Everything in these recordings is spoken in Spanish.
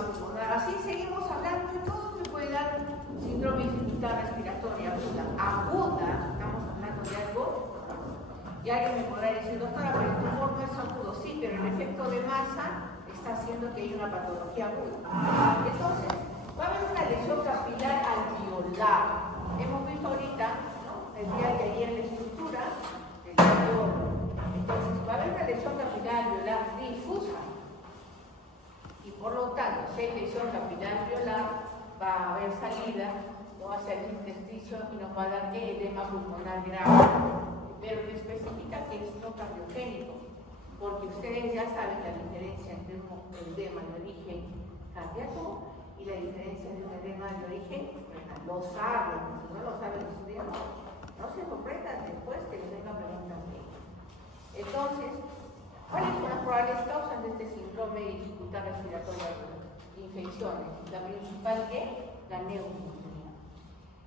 edema pulmonar. Así seguimos hablando de todo que puede dar síndrome de dificultad respiratoria aguda. Estamos hablando de algo. Y alguien me podrá decir, doctora, pero el tumor no es agudo. Sí, pero el efecto de masa está haciendo que haya una patología aguda. Entonces, va a haber una lesión capilar alveolar. Hemos visto ahorita, ¿no?, el día de ayer en la estructura del alveolo. Entonces, va a haber una lesión capilar alveolar difusa. Y por lo tanto, si hay lesión capilar alveolar, va a haber salida, no hacia el intersticio y nos va a dar edema pulmonar grave. Pero no especifica que es no cardiogénico, porque ustedes ya saben la diferencia entre un edema de origen cardíaco y la diferencia de un edema de origen renal. Lo saben, si no lo saben los estudiantes, no se comprendan después que les venga preguntas bien. Entonces, ¿cuáles son las probables causas de este síndrome de dificultad respiratoria aguda? Infecciones. La principal es la neumonía.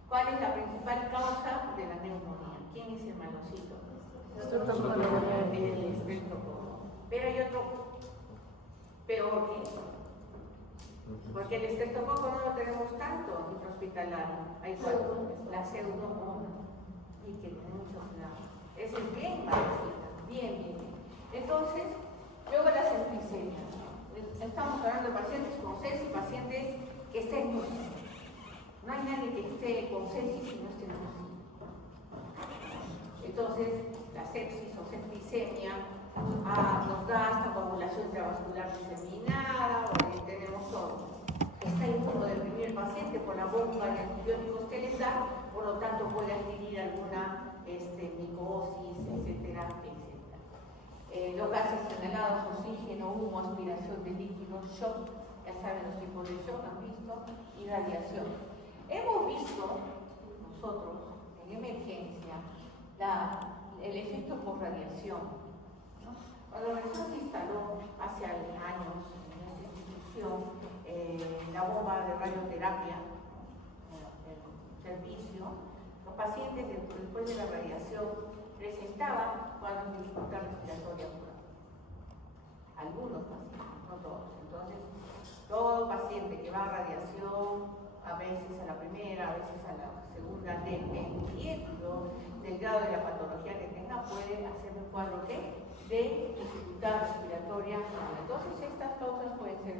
¿Cuál es la principal causa de la neumonía? ¿Quién es el malocito? El estreptococo. Pero hay otro peor que eso. Porque el estreptococo no lo tenemos tanto intrahospitalario. Hay cuatro, la pseudomonas. Y que tiene muchos lados. Esa es bien malocita, bien. Entonces, luego las enfisemias. Estamos hablando de pacientes con sepsis, pacientes que estén lúcidos. No hay nadie que esté con sepsis y no esté lúcido. Entonces, la sepsis o septicemia nos da esta coagulación intravascular diseminada, tenemos todo. Está inmunodeprimido el paciente por la bomba de antibióticos que les da, por lo tanto puede adquirir alguna micosis, etcétera. Los gases inhalados, oxígeno, humo, aspiración de líquidos, shock, ya saben los tipos de shock, han visto, y radiación. Hemos visto nosotros en emergencia el efecto por radiación, ¿no? Cuando recién se instaló hace años en esta institución la bomba de radioterapia, el servicio, los pacientes después de la radiación presentaban cuadros de dificultad respiratoria aguda. Algunos pacientes, no todos. Entonces, todo paciente que va a radiación, a veces a la primera, a veces a la segunda, dependiendo del grado de la patología que tenga, puede hacer un cuadro de dificultad respiratoria aguda. Entonces, estas causas pueden ser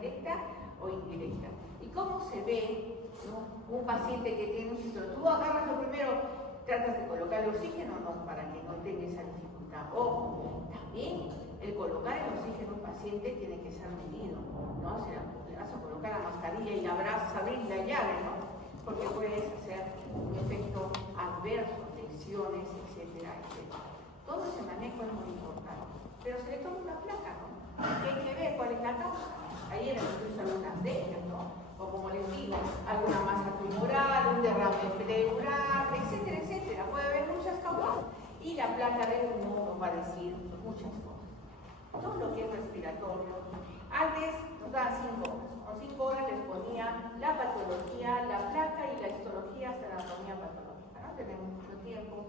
directa o indirecta. ¿Y cómo se ve, ¿no?, un paciente que tiene un síndrome? Tú agarras lo primero, tratas de colocar el oxígeno, no, para que no tenga esa dificultad. Ojo, también el colocar el oxígeno a un paciente tiene que ser medido, ¿no? O sea, le vas a colocar la mascarilla y abrazas, abrir la llave, ¿no? Porque puedes hacer un efecto adverso, lesiones, etcétera, etcétera. Todo ese manejo es muy importante. Pero se le toma una placa, ¿no? Y hay que ver cuál es la causa. Ayer hemos algunas de ellas, ¿no? O como les digo, alguna masa tumoral, un derrame pleural, etcétera, etcétera. Puede haber muchas causas. Y la placa de humo nos va a decir muchas cosas. Todo lo que es respiratorio. Antes nos daban 5 horas. Con 5 horas les ponía la patología, la placa y la histología hasta la anatomía patológica. No tenemos mucho tiempo.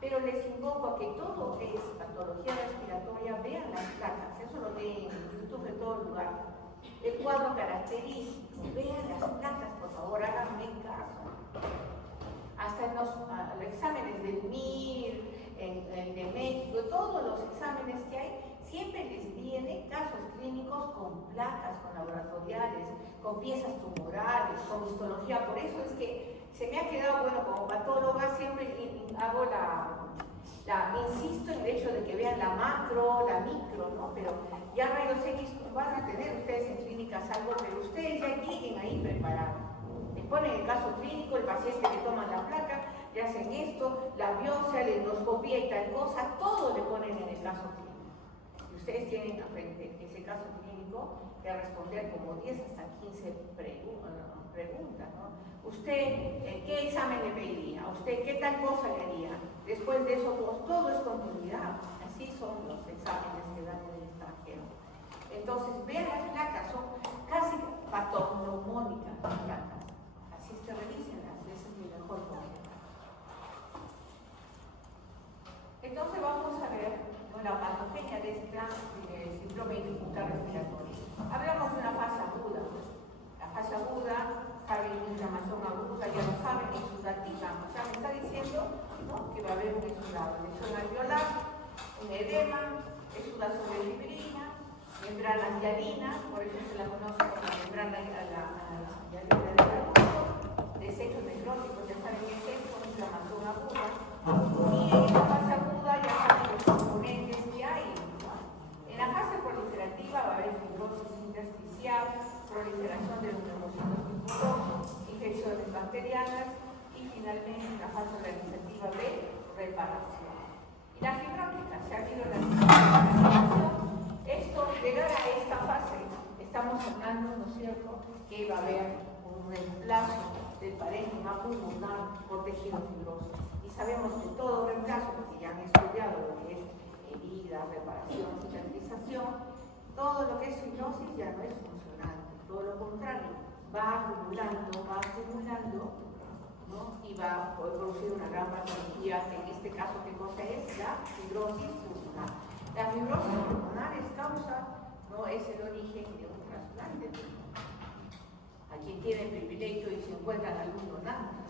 Pero les invoco a que todo es patología respiratoria, vean las placas. Eso lo ven en YouTube en todo lugar. El cuadro característico, vean las placas, por favor, háganme caso. Hasta en los exámenes del MIR, el de México, todos los exámenes que hay, siempre les vienen casos clínicos con placas, con laboratoriales, con piezas tumorales, con histología. Por eso es que se me ha quedado, bueno, como patóloga, siempre hago insisto en el hecho de que vean la macro, la micro, ¿no? Pero ya rayos X van a tener ustedes en clínicas algo, pero ustedes ya lleguen ahí preparados. Les ponen el caso clínico, el paciente le toman la placa, le hacen esto, la biopsia, la endoscopía y tal cosa, todo le ponen en el caso clínico. Y ustedes tienen frente ese caso clínico que responder como 10 hasta 15 preguntas, ¿no? ¿Usted qué examen le pediría? ¿Usted qué tal cosa le haría? Después de eso, pues, todo es continuidad. Así son los exámenes que dan en el extranjero. Entonces, vean las placas, son casi patognomónicas las placas. Así es que revísenlas, ese es mi mejor consejo. Entonces vamos a ver la patogenia de esta síndrome de dificultad respiratoria. Hablamos de una fase aguda. es una lesión alveolar, un edema, es una sobrefibrina, membrana hialina, por eso se la conoce como membrana hialina del albusto, desechos necróticos, ya saben qué es esto, inflamación aguda, y en esta fase aguda ya saben los componentes que hay. En la fase proliferativa va a haber fibrosis intersticial, proliferación de los neumocitos tipo 2, infecciones bacterianas y finalmente en la fase organizativa de reparación. Y la fibrótica, se ha habido la reparación. Esto, llegar a esta fase, estamos hablando, ¿no es cierto?, que va a haber un reemplazo del parénquima pulmonar por tejido fibroso. Y sabemos que todo reemplazo, porque ya han estudiado lo que es herida, reparación, cicatrización, todo lo que es fibrosis ya no es funcionante, todo lo contrario, va acumulando, ¿no? Y va a producir una gran patología, que en este caso, ¿qué cosa es? La fibrosis pulmonar. La fibrosis pulmonar es causa, no es el origen de un trasplante. A quien tiene privilegio y se encuentra en algún donante.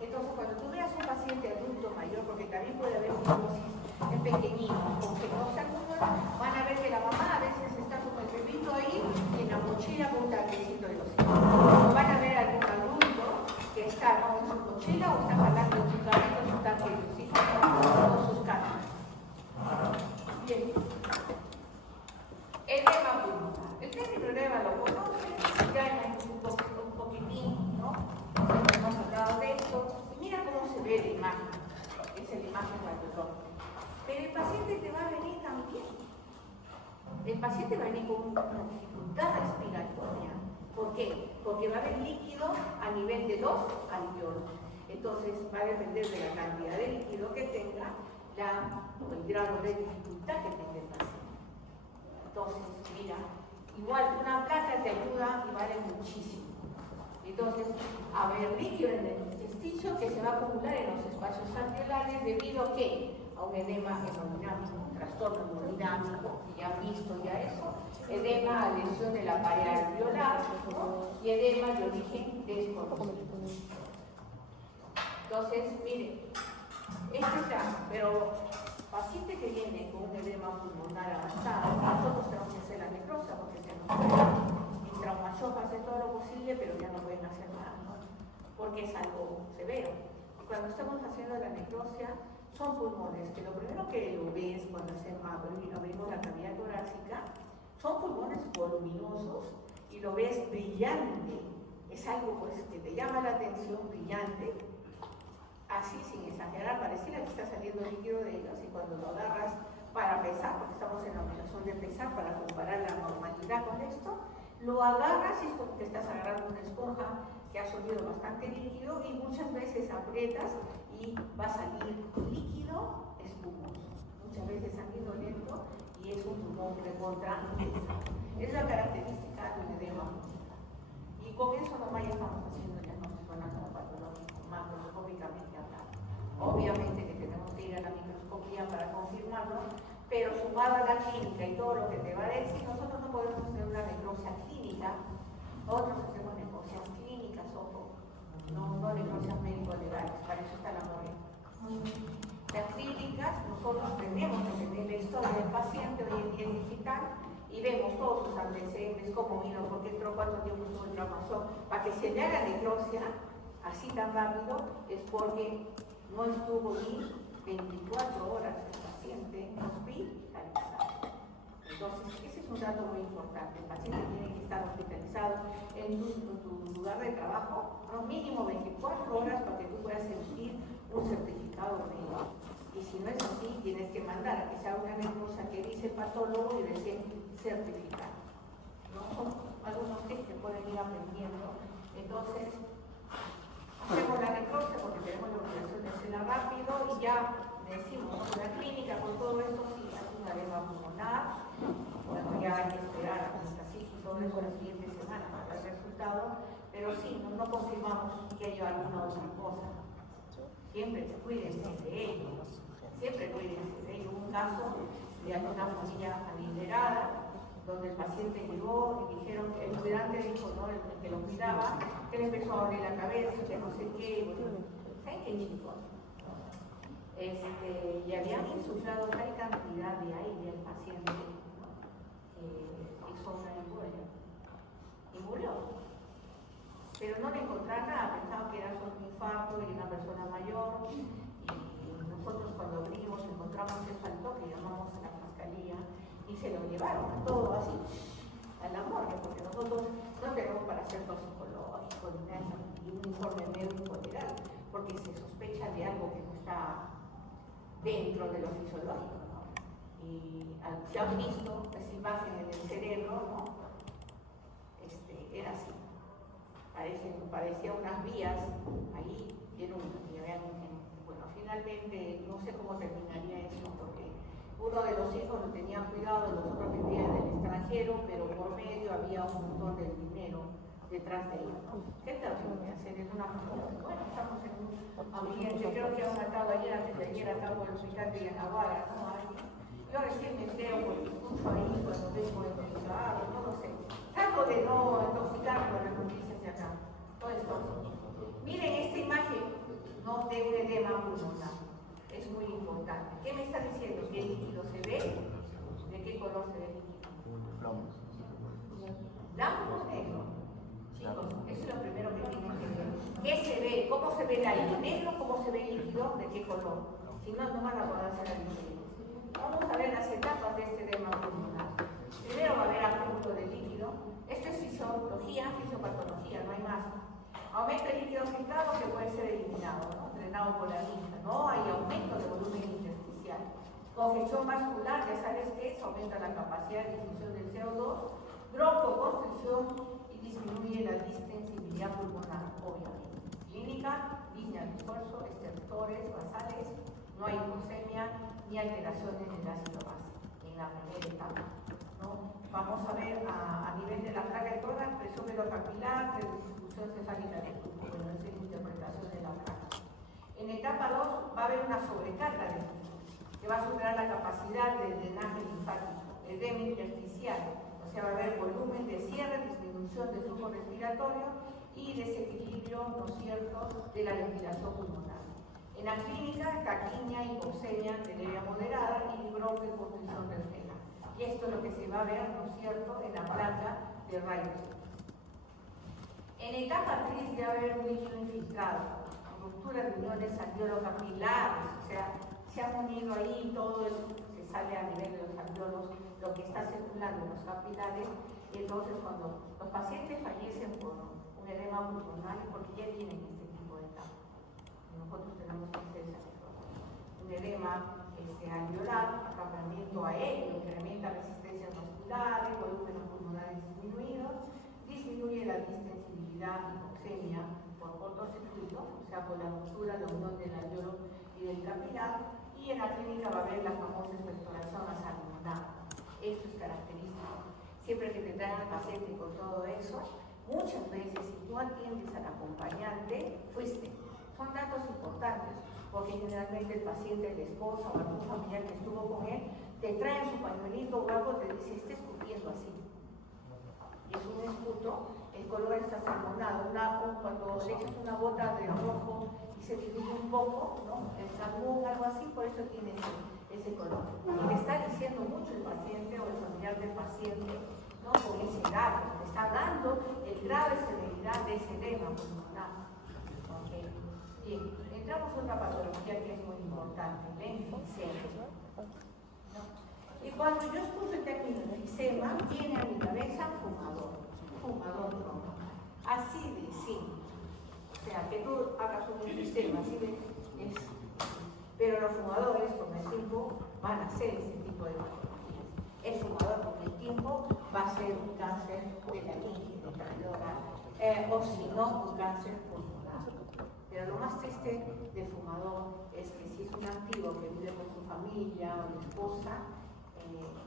Entonces, cuando tú veas un paciente adulto mayor, porque también puede haber fibrosis en pequeñitos, porque no se acumulan, van a ver que la mamá a veces está con el bebito ahí y en la mochila con un tanquecito de los hijos. O van a ver algún adulto que está con su mochila o está jalando en su carrito su tanque de los hijos con sus cartas. Bien. Edema pulmonar. El técnico edema lo conoce, ya hemos un poquitín, ¿no? Hemos hablado de esto. Y mira cómo se ve la imagen. Esa es la imagen radiológica. Pero el paciente te va a venir también. El paciente va a venir con una dificultad respiratoria. ¿Por qué? Porque va a haber líquido a nivel de los alveolos. Entonces va a depender de la cantidad de líquido que tenga o el grado de dificultad que tenga el paciente. Entonces, mira, igual una placa te ayuda y vale muchísimo. Entonces, a haber líquido en el intersticio que se va a acumular en los espacios alveolares debido a ¿qué? A un edema hemodinámico, un trastorno hemodinámico, que ya han visto ya eso, edema a lesión de la pared alveolar, ¿no? Y edema de origen desconocido. Entonces, miren, pero paciente que viene con un edema pulmonar avanzado, nosotros tenemos que hacer la necrosia porque tenemos que traumashock hace todo lo posible, pero ya no pueden hacer nada, ¿no? Porque es algo severo. Y cuando estamos haciendo la necrosia, son pulmones, que lo primero que lo ves cuando abrimos la cavidad torácica, son pulmones voluminosos y lo ves brillante. Es algo pues, que te llama la atención, brillante. Así, sin exagerar, pareciera que está saliendo líquido de ellos y cuando lo agarras para pesar, porque estamos en la obligación de pesar para comparar la normalidad con esto, lo agarras y es como que estás agarrando una esponja que ha salido bastante líquido y muchas veces aprietas y va a salir líquido espumoso. Muchas veces saliendo lento y es un pulmón recontra pesado. Es la característica de un edema. Y con eso nomás ya estamos haciendo el diagnóstico anatopatológico, macroscópicamente hablando. Obviamente que tenemos que ir a la microscopía para confirmarlo, pero sumado a la clínica y todo lo que te va a decir, nosotros no podemos hacer una necropsia clínica, otros hacemos necropsias clínicas, ojo, no necropsias médico-legales, para eso está la MORE. Las clínicas, nosotros tenemos que tener la historia del paciente, hoy en día es digital, y vemos todos sus antecedentes, cómo vino, por qué entró, cuánto tiempo estuvo en traumashock, para que se le haga necropsia así tan rápido, es porque no estuvo ni 24 horas el paciente hospitalizado. Entonces, ese es un dato muy importante. El paciente tiene que estar hospitalizado en tu lugar de trabajo, no mínimo 24 horas para que tú puedas emitir un certificado médico. Y si no es así, tienes que mandar a que se haga una necropsia que dice el patólogo y recién certificado. ¿No? Son algunos tips que pueden ir aprendiendo. Entonces, hacemos la necropsia porque tenemos la obligación de hacerla rápido y ya decimos, la clínica con todo esto sí hace una edema pulmonar, bueno, ya hay que esperar a que está así y todo eso la siguiente semana para el resultado, pero sí, no confirmamos que haya alguna otra cosa. Siempre cuídense de ellos, siempre cuídense de ellos. Hubo un caso de alguna familia aliderada donde el paciente llegó y dijeron que el cuidante dijo, ¿no? El que lo cuidaba, que le empezó a doler la cabeza, que no sé qué, bueno, ¿saben qué, chicos? y habían insuflado tal cantidad de aire al paciente que hizo una embolia y murió. Pero no le encontraron nada, pensaban que era solo un infarto y una persona mayor, y nosotros cuando abrimos encontramos eso al toque, llamamos a la fiscalía y se lo llevaron todo así a la morgue, porque nosotros no tenemos para hacer toxicológico ni nada, y un informe médico legal, porque se sospecha de algo que no está dentro de lo fisiológico, ¿no? Y si han visto esa imagen en el cerebro, ¿no? Era así, parecía unas vías ahí, bueno, finalmente no sé cómo terminaría eso, porque uno de los hijos lo tenía cuidado, los otros vivían en el extranjero, pero por medio había un montón de dinero detrás de él, ¿no? ¿Qué tengo que hacer? Es una familia. Bueno, estamos en un ambiente, creo que han matado ayer, antes de ayer, acá por el hospital de Yanaguara, ¿no? Yo recién me entero por justo ahí cuando vengo de Colorado, no lo sé. Trato de no intoxicarme con las noticias de acá. Todo esto. Miren esta imagen, no de un edema pulmonar. Es muy importante. ¿Qué me está diciendo? ¿Qué líquido se ve? ¿De qué color se ve el líquido? Blanco o negro. Chicos, eso es lo primero que tienen que ver. ¿Qué se ve? ¿Cómo se ve el aire? ¿Negro? ¿Cómo se ve el líquido? ¿De qué color? Si no, no van a poder hacer la diferencia. Vamos a ver las etapas de este edema pulmonar. Primero va a haber acúmulo de líquido. Esto es fisiología, fisiopatología, no hay más. Aumento de líquido filtrado que puede ser eliminado, ¿no? Drenado por la linfa. No hay aumento de volumen intersticial. Congestión vascular, ya sabes que eso aumenta la capacidad de difusión del CO2. Broncoconstricción y disminuye la distensibilidad pulmonar, obviamente. Clínica, línea de esfuerzo, estertores basales, no hay hipoxemia ni alteraciones del ácido base en la primera etapa, ¿no? Vamos a ver a nivel de la placa de tórax, presión capilar, redistribución cefálica del cuerpo. Bueno, esa es la interpretación de la placa. En etapa 2 va a haber una sobrecarga de líquido que va a superar la capacidad del drenaje linfático, edema intersticial, o sea, va a haber volumen de cierre, disminución del flujo respiratorio y desequilibrio, ¿no es cierto?, de la ventilación pulmonar. En la clínica, taquimia, hipoxemia de leve a moderada y broncoconstricción refleja. Y esto es lo que se va a ver, ¿no es cierto?, en la placa de rayos. En etapa 3 ya va a haber un líquido infiltrado, ruptura de uniones alveolo-capilares, o sea, se han unido ahí todo eso, se sale a nivel de los alveolos, lo que está circulando en los capilares, y entonces cuando los pacientes fallecen por un edema pulmonar es porque ya tienen este tipo de etapa. Nosotros tenemos que hacer esa situación. Un edema alveolar, acampamiento aéreo, incrementa resistencias vasculares, volúmenes pulmonares disminuidos, disminuye la distensibilidad, hipoxemia por cortocircuito, o sea, por la ruptura, la unión del alveolo y del capilar, y en la clínica va a haber la famosa expectoración asalmonada. Eso es característico. Siempre que te traen al paciente con todo eso, muchas veces si tú atiendes al acompañante, fuiste. Son datos importantes, porque generalmente el paciente, la esposa o algún familiar que estuvo con él, te trae su pañuelito o algo, te dice, está escupiendo así. Y es un esputo, el color está salmonado. Cuando le echas una gota de rojo y se diluye un poco, ¿no?, el salmón, algo así, por eso tiene ese color. Y te está diciendo mucho el paciente o el familiar del paciente, ¿no?, con ese dato, te está dando el grave severidad de ese edema pulmonar. ¿Okay? Bien, entramos a otra patología que es muy importante, el enfisema. ¿No? Y cuando yo escucho el término enfisema, viene a mi cabeza fumador tronco. Así de simple. O sea, que tú hagas un enfisema, así de es. Pero los fumadores con el tiempo van a hacer ese tipo de patologías. El fumador con el tiempo va a ser un cáncer de la laringe, de la droga, o si no, un cáncer pulmonar. Pero lo más triste del fumador es que si es un activo que vive con su familia o la esposa,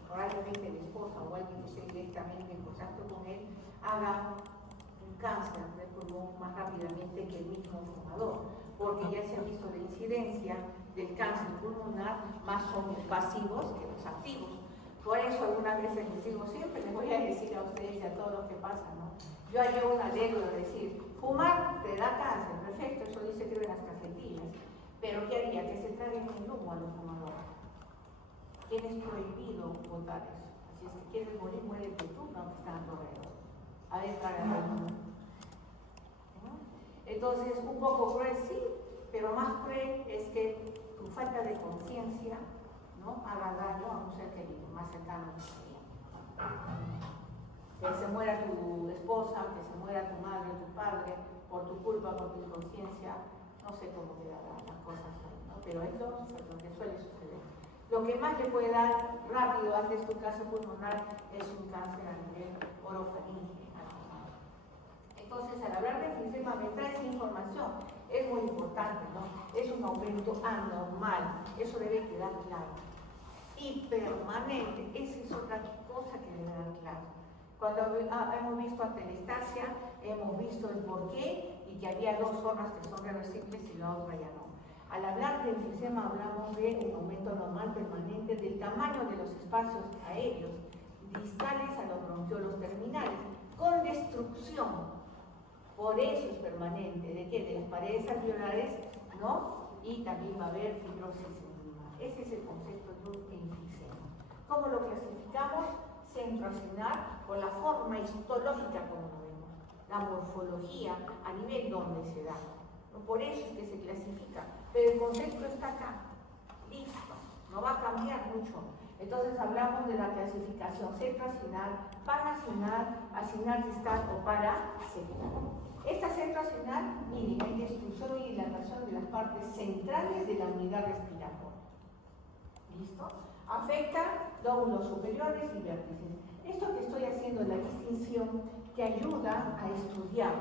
probablemente la esposa o alguien que esté directamente en contacto con él, haga un cáncer de pulmón más rápidamente que el mismo fumador, porque ya se ha visto la incidencia del cáncer pulmonar, más son los pasivos que los activos. Por eso algunas veces les digo, siempre les voy a decir a ustedes y a todos los que pasan, ¿no? Yo llevo una anécdota de decir, fumar te da cáncer, perfecto, eso dice creo en las cajetillas, Pero ¿qué haría? Que se traguen el humo a los fumadores. Tienes prohibido botar eso. Así es que quieres morir, muérete tú, no que están alrededor. A ver, trágame el humo. Entonces, un poco cruel sí, pero más cruel es que tu falta de conciencia, ¿no?, haga daño a un ser querido, más cercano a ti. Que se muera tu esposa, que se muera tu madre o tu padre, por tu culpa, por tu inconsciencia, no sé cómo quedarán las cosas ahí, ¿no? Pero esto es lo que suele suceder. Lo que más le puede dar rápido antes de tu caso pulmonar es un cáncer a nivel orofaringe. Entonces, al hablar de enfisema me trae esa información, es muy importante, ¿no? Es un aumento anormal, eso debe quedar claro. Y permanente, esa es otra cosa que debe dar claro. Cuando hemos visto atelestasia, hemos visto el porqué y que había dos formas que son reversibles y la otra ya no. Al hablar de enfisema hablamos de un aumento normal permanente del tamaño de los espacios aéreos distales a los bronquiolos terminales, con destrucción. Por eso es permanente. ¿De qué? De las paredes alveolares, ¿no? Y también va a haber fibrosis encima. Ese es el concepto de un enfisema. ¿Cómo lo clasificamos? Centroacinar, por la forma histológica como lo vemos, la morfología a nivel donde se da. Por eso es que se clasifica, pero el concepto está acá, listo, no va a cambiar mucho. Entonces hablamos de la clasificación centroacinar, panacinar, acinar distal o parasectal. Esta centroacinar, miren, hay destrucción y dilatación de las partes centrales de la unidad respiratoria. ¿Listo? Afecta lóbulos superiores y vértices. Esto que estoy haciendo es la distinción que ayuda a estudiar,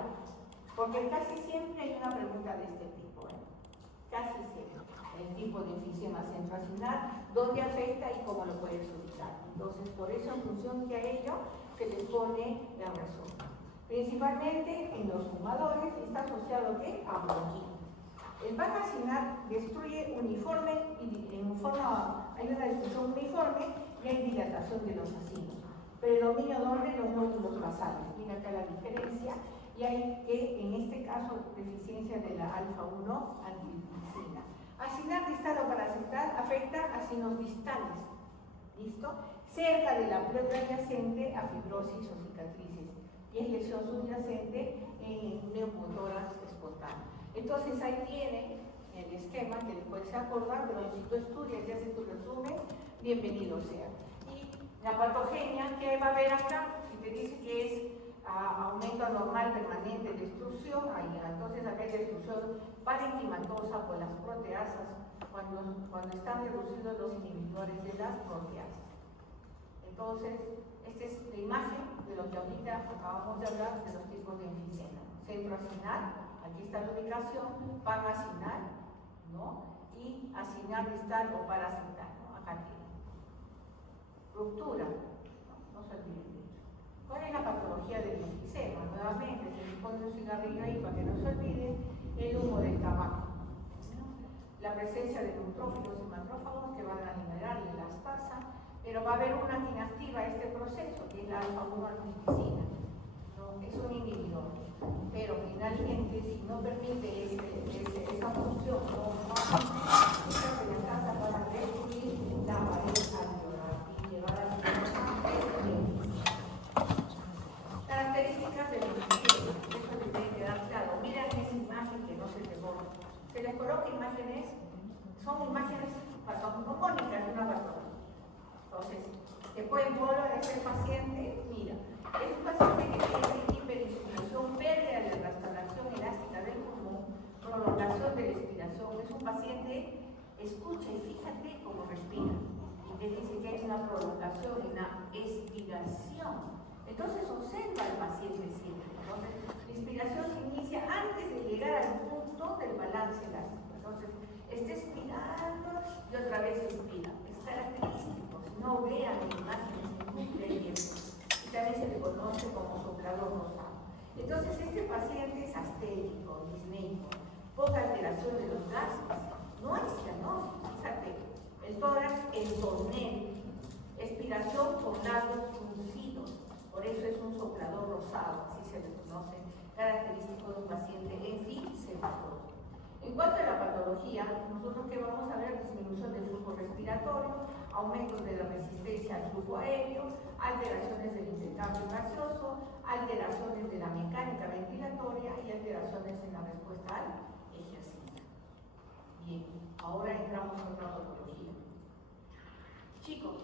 porque casi siempre hay una pregunta de este tipo, casi siempre, el tipo de enfisema centroacinar, dónde afecta y cómo lo puedes ubicar. Entonces, por eso, en función de ello, se les pone la razón. Principalmente en los fumadores está asociado ¿qué? A bronquitis. El panacinar destruye uniforme hay una destrucción uniforme y hay dilatación de los acinos. Predominio donde los nódulos basales. Mira acá la diferencia. Y hay que, en este caso, deficiencia de la alfa-1 antihistamina. Acinar distal o parasectal afecta a acinos distales. ¿Listo? Cerca de la pleura adyacente a fibrosis o cicatrices. Y es lesión subyacente en neumotórax espontáneo. Entonces ahí tiene el esquema que le puedes acordar, pero si tú estudias y haces tu resumen, bienvenido sea. Y la patogenia que va a haber acá, si te dice que es aumento anormal permanente de destrucción, entonces acá hay destrucción parenquimatosa por las proteasas cuando están reducidos los inhibidores de las proteasas. Entonces, esta es la imagen de lo que ahorita acabamos de hablar de los tipos de enfisema. Centroacinar, aquí está la ubicación, panacinar, ¿no? Y acinar distal o parasectal, ¿no? Acá tiene. Ruptura, no se olviden de eso. ¿Cuál es la patología del enfisema? Nuevamente, se le pone un cigarrillo ahí para que no se olvide el humo del tabaco. La presencia de neutrófilos y macrófagos que van a liberarle la aspasa, pero va a haber una inactiva a este proceso, que es la alfa-1 antihistamina. ¿No? Es un inhibidor, pero finalmente, si no permite esa función, se le alcanza para destruir la pared alveolar y llevar a características del enfisema. Eso les tiene que quedar claro. Miren esa imagen que no se te borra. Se les coloca imágenes, son imágenes patognomónicas de una patología. Entonces, te pueden volver a ese paciente, mira, es un paciente que tiene hiperinsuficiencia verde a la restauración elástica del pulmón, prolongación de la expiración. Es un paciente, escucha y fíjate cómo respira. Y te dice que hay una prolongación, una expiración. Entonces, observa al paciente siempre. Entonces, la inspiración se inicia antes de llegar al punto del balance elástico. Entonces, está expirando y otra vez expira. Es característico. No vean imágenes en Google y también se le conoce como soplador rosado. Entonces, este paciente es astérico, disneico, poca alteración de los gases, no hay cianosis, fíjate, el tórax entornel, expiración por labios fruncidos, por eso es un soplador rosado, así se le conoce, característico de un paciente enfisema. En cuanto a la patología, nosotros que vamos a ver disminución del flujo respiratorio, aumentos de la resistencia al flujo aéreo, alteraciones del intercambio gaseoso, alteraciones de la mecánica ventilatoria y alteraciones en la respuesta al ejercicio. Bien, ahora entramos en otra patología. Chicos,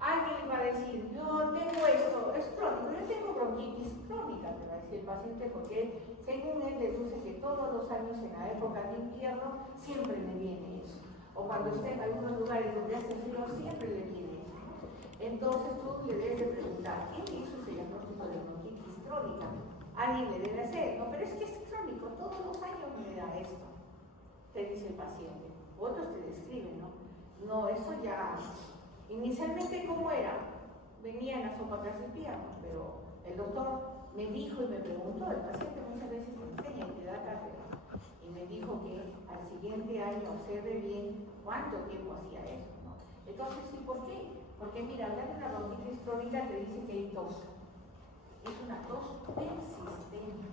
alguien va a decir, yo tengo esto, es crónico, yo tengo bronquitis crónica, te va a decir el paciente, porque según él deduce que todos los años en la época de invierno siempre le viene eso. O cuando esté en algunos lugares donde hace frío, siempre le viene eso. Entonces tú le debes de preguntar, ¿quién hizo ese diagnóstico de bronquitis crónica? Alguien le debe hacer, no, pero es que es crónico, todos los años me da esto, te dice el paciente. Otros te describen, ¿no? No, eso ya... Inicialmente, ¿cómo era? Venía en la sopa que hace piernas, pero el doctor me dijo y me preguntó, el paciente muchas veces me enseña y te da cátedra, y me dijo que al siguiente año observe bien cuánto tiempo hacía eso, ¿no? Entonces, ¿y por qué? Porque mira, hablar de una bronquitis crónica te dice que hay tos. Es una tos persistente,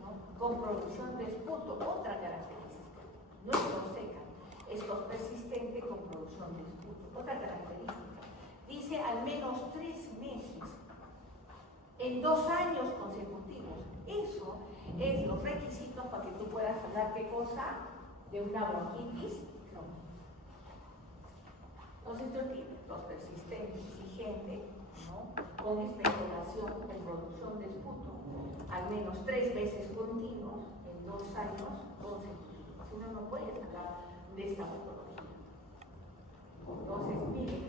¿no? Con producción de esputo, otra característica. No es tos seca, es tos persistente con producción de esputo, otra característica. Dice al menos 3 meses, en 2 años consecutivos. Eso es los requisitos para que tú puedas hablar qué cosa de una bronquitis crónica. Entonces, yo digo, tos persistente, exigente, ¿no? Con expectoración, con producción de esputo, al menos 3 veces continuos, en 2 años consecutivos. Uno no puede hablar de esta patología. Entonces, miren,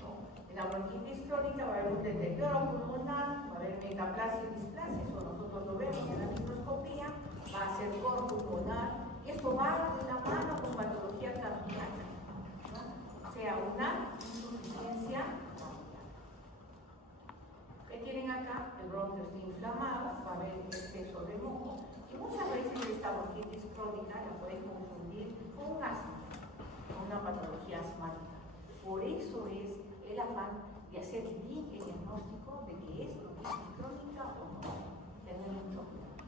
¿no? En la bronquitis crónica va a haber un deterioro pulmonar, va a haber metaplasia y displasia, eso nosotros lo vemos en la microscopía, va a ser coro pulmonar, y esto va de la mano con patología cardíaca, ¿no? O sea, una insuficiencia cardíaca. ¿Qué tienen acá? El bronquio está inflamado, va a haber exceso de moco, y muchas veces esta bronquitis crónica la puedes confundir con un asma, con una patología asmática. Por eso es el afán de hacer bien el diagnóstico de que es bronquitis crónica o no. Tener mucho cuidado.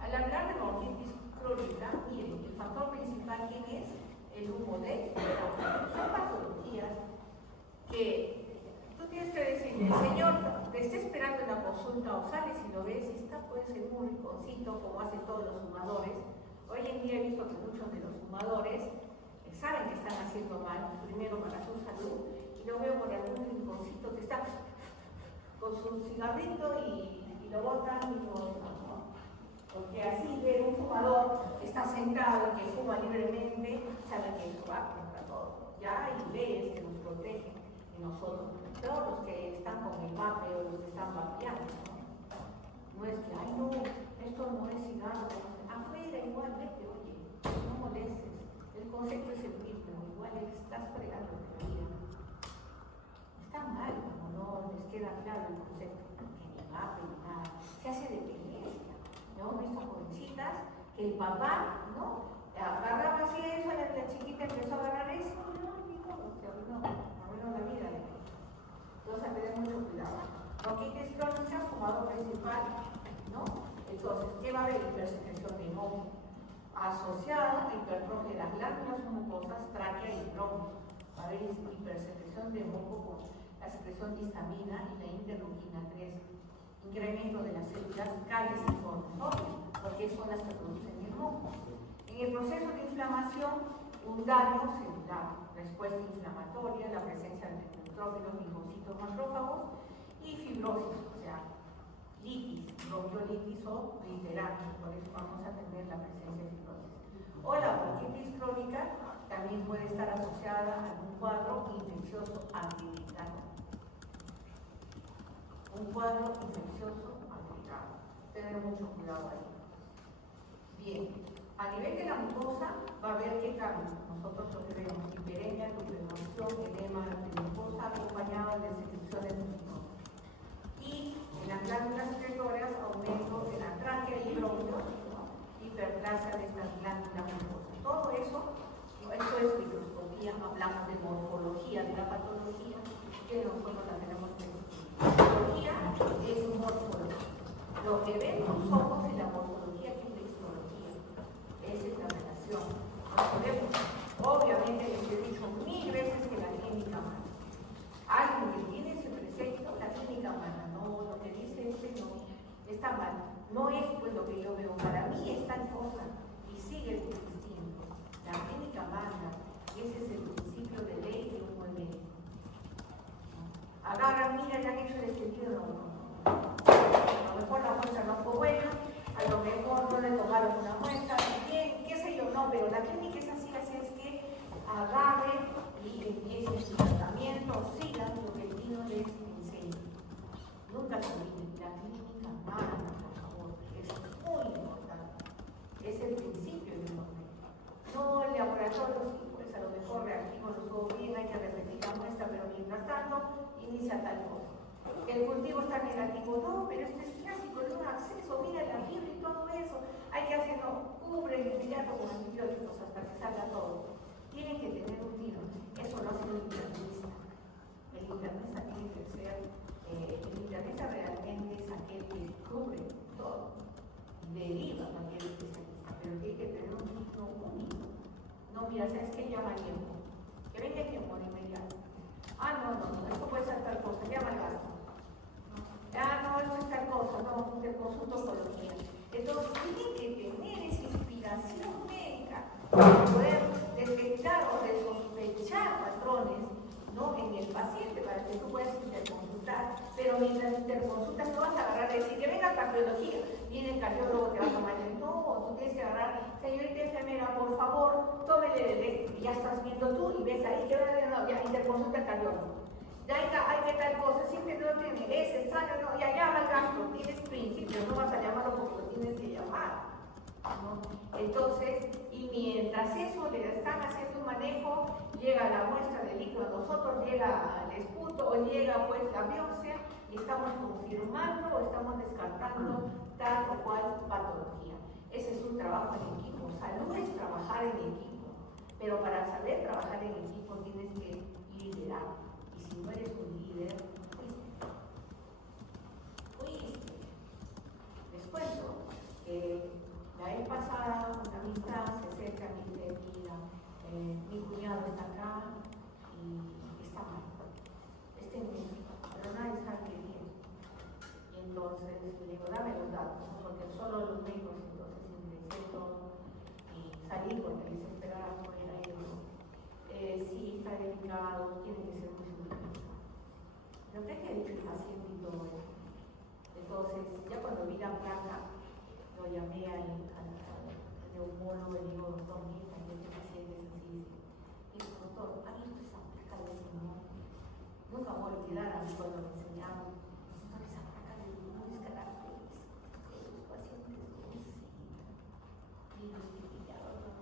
Al hablar de bronquitis crónica, miren, el factor principal, ¿quién es? El humo de bronquio. Son patologías que tú tienes que decirle, el señor te está esperando en la consulta o sales y lo ves y está, puede ser muy rinconcito como hacen todos los fumadores. Hoy en día he visto que muchos de los fumadores saben que están haciendo mal, primero para su salud, y lo veo por algún rinconcito que está con su cigarrito y lo botan y lo botan, ¿no? Porque así ver un fumador que está sentado, que fuma libremente, sabe que eso va contra todo. Ya hay leyes que nos protegen de nosotros, todos los que están con el vape o los que están vapeando, ¿no? No es que, ay no, esto no es cigarro, afuera igualmente, oye, no molestes. El concepto es el mismo, igual estás fregando la vida. Está mal, como no les queda claro el concepto, que ni vape ni nada. Se hace dependencia. Yo he visto jovencitas que el papá, ¿no? Agarraba así eso, la chiquita empezó a agarrar eso, se arruinó la vida de ella. Entonces, hay que tener mucho cuidado. Bronquitis crónica, fumador principal, ¿no? Entonces, ¿qué va a haber? Hipersecreción de moco, asociado a hipertrofia de las glándulas mucosas, tráquea y bronquio. Va a haber hipersecreción de moco con la secreción de histamina y la interleuquina 3. Incremento de las células caliciformes, porque son las que producen el moco. En el proceso de inflamación, un daño celular, respuesta inflamatoria, la presencia de neutrófilos, linfocitos, macrófagos y fibrosis, o sea, litis, bronquiolitis o literal, por eso vamos a tener la presencia de fibrosis. O la bronquitis crónica también puede estar asociada a un cuadro infeccioso amplificado. Un cuadro infeccioso amplificado. Tener mucho cuidado ahí. Bien, a nivel de la mucosa va a haber qué cambios. Nosotros lo que vemos, hiperemia, hipertensión, edema de mucosa acompañado de secreciones mucosas. Y en las glándulas secretorias, aumento de la tráquea y bronquios, ¿no? Hiperplasia de estas glándulas mucosas. Todo eso, esto es microscopía, hablamos de morfología de la patología, que nosotros la tenemos que estudiar. La patología es morfología. Lo que ven los ojos y la morfología que está mal. No es pues lo que yo veo. Para mí es tal cosa y sigue existiendo. La clínica manda. Ese es el principio de ley de un buen médico. Agarran, mira, ya han hecho el estudio, a lo mejor la muestra no fue buena, a lo mejor no le tomaron una muestra, bien, qué sé yo, no, pero la clínica es así es que agarren y empiecen su tratamiento, sigan lo que el vino les enseña. Nunca se olviden, la clínica manda, por favor, es muy importante, es el principio de un médico. No el laboratorio, sí, pues a lo mejor reactivo no estuvo bien, hay que repetir la muestra, pero mientras tanto inicia tal cosa. El cultivo está negativo, no, pero esto es clásico, no acceso, mira la fiebre y todo eso, hay que hacerlo, cubre el inmediato con antibióticos hasta que salga todo. Tienen que tener un tiro, eso lo hace el internista. El internista tiene que ser, el internista realmente es aquel que cubre todo, deriva a cualquier especialista, pero tiene que tener un ritmo único. No, mira, ¿sabes qué? Llama a tiempo, que venga tiempo de inmediato. Ah, no, esto puede ser tal cosa, llama al gasto. Ah, no, esto es tal cosa, no, te consulto oncología. Entonces, tienen que tener esa inspiración médica para poder detectar o sospechar patrones, ¿no?, en el paciente, para que tú puedas interconsultar. Pero mientras interconsultas no vas a agarrar y decir que venga cardiología, viene el cardiólogo, te va a tomar el no, tú tienes que agarrar, señorita enfermera, por favor, tómele el ya estás viendo tú y ves ahí que no, ya interconsulta el cardiólogo. Ya hay que tal cosa, siempre no tiene ese, sale, no, ya llama al gasto, tienes principios, no vas a llamarlo porque lo tienes que llamar, ¿no? Entonces, y mientras eso le están haciendo un manejo, llega la muestra de líquido a nosotros, llega el esputo o llega pues la biopsia y estamos confirmando o estamos descartando tal o cual patología. Ese es un trabajo en equipo. Salud es trabajar en equipo, pero para saber trabajar en equipo tienes que liderar. Y si no eres un líder, fuiste. Les cuento que la vez pasada una amistad se acerca a mí y dice, mira, mi cuñado está acá y está mal. Pero nadie sabe qué tiene. Y entonces le digo, dame los datos, porque solo los médicos entonces ingresé todo y salí porque les esperaba afuera y digo, sí, está delicado, tiene que ser muy supervisado. Lo que ha dicho el paciente y todo eso. Entonces, ya cuando vi la placa, lo llamé al neumólogo y digo, doctor, mira, este paciente es así. Y dijo, doctor, ¿ha visto esa placa de ese humor? Nunca voy a olvidar a mí cuando me enseñaron, doctor, esa placa de humor es característica de los pacientes con SIDA. Y los que pillaron,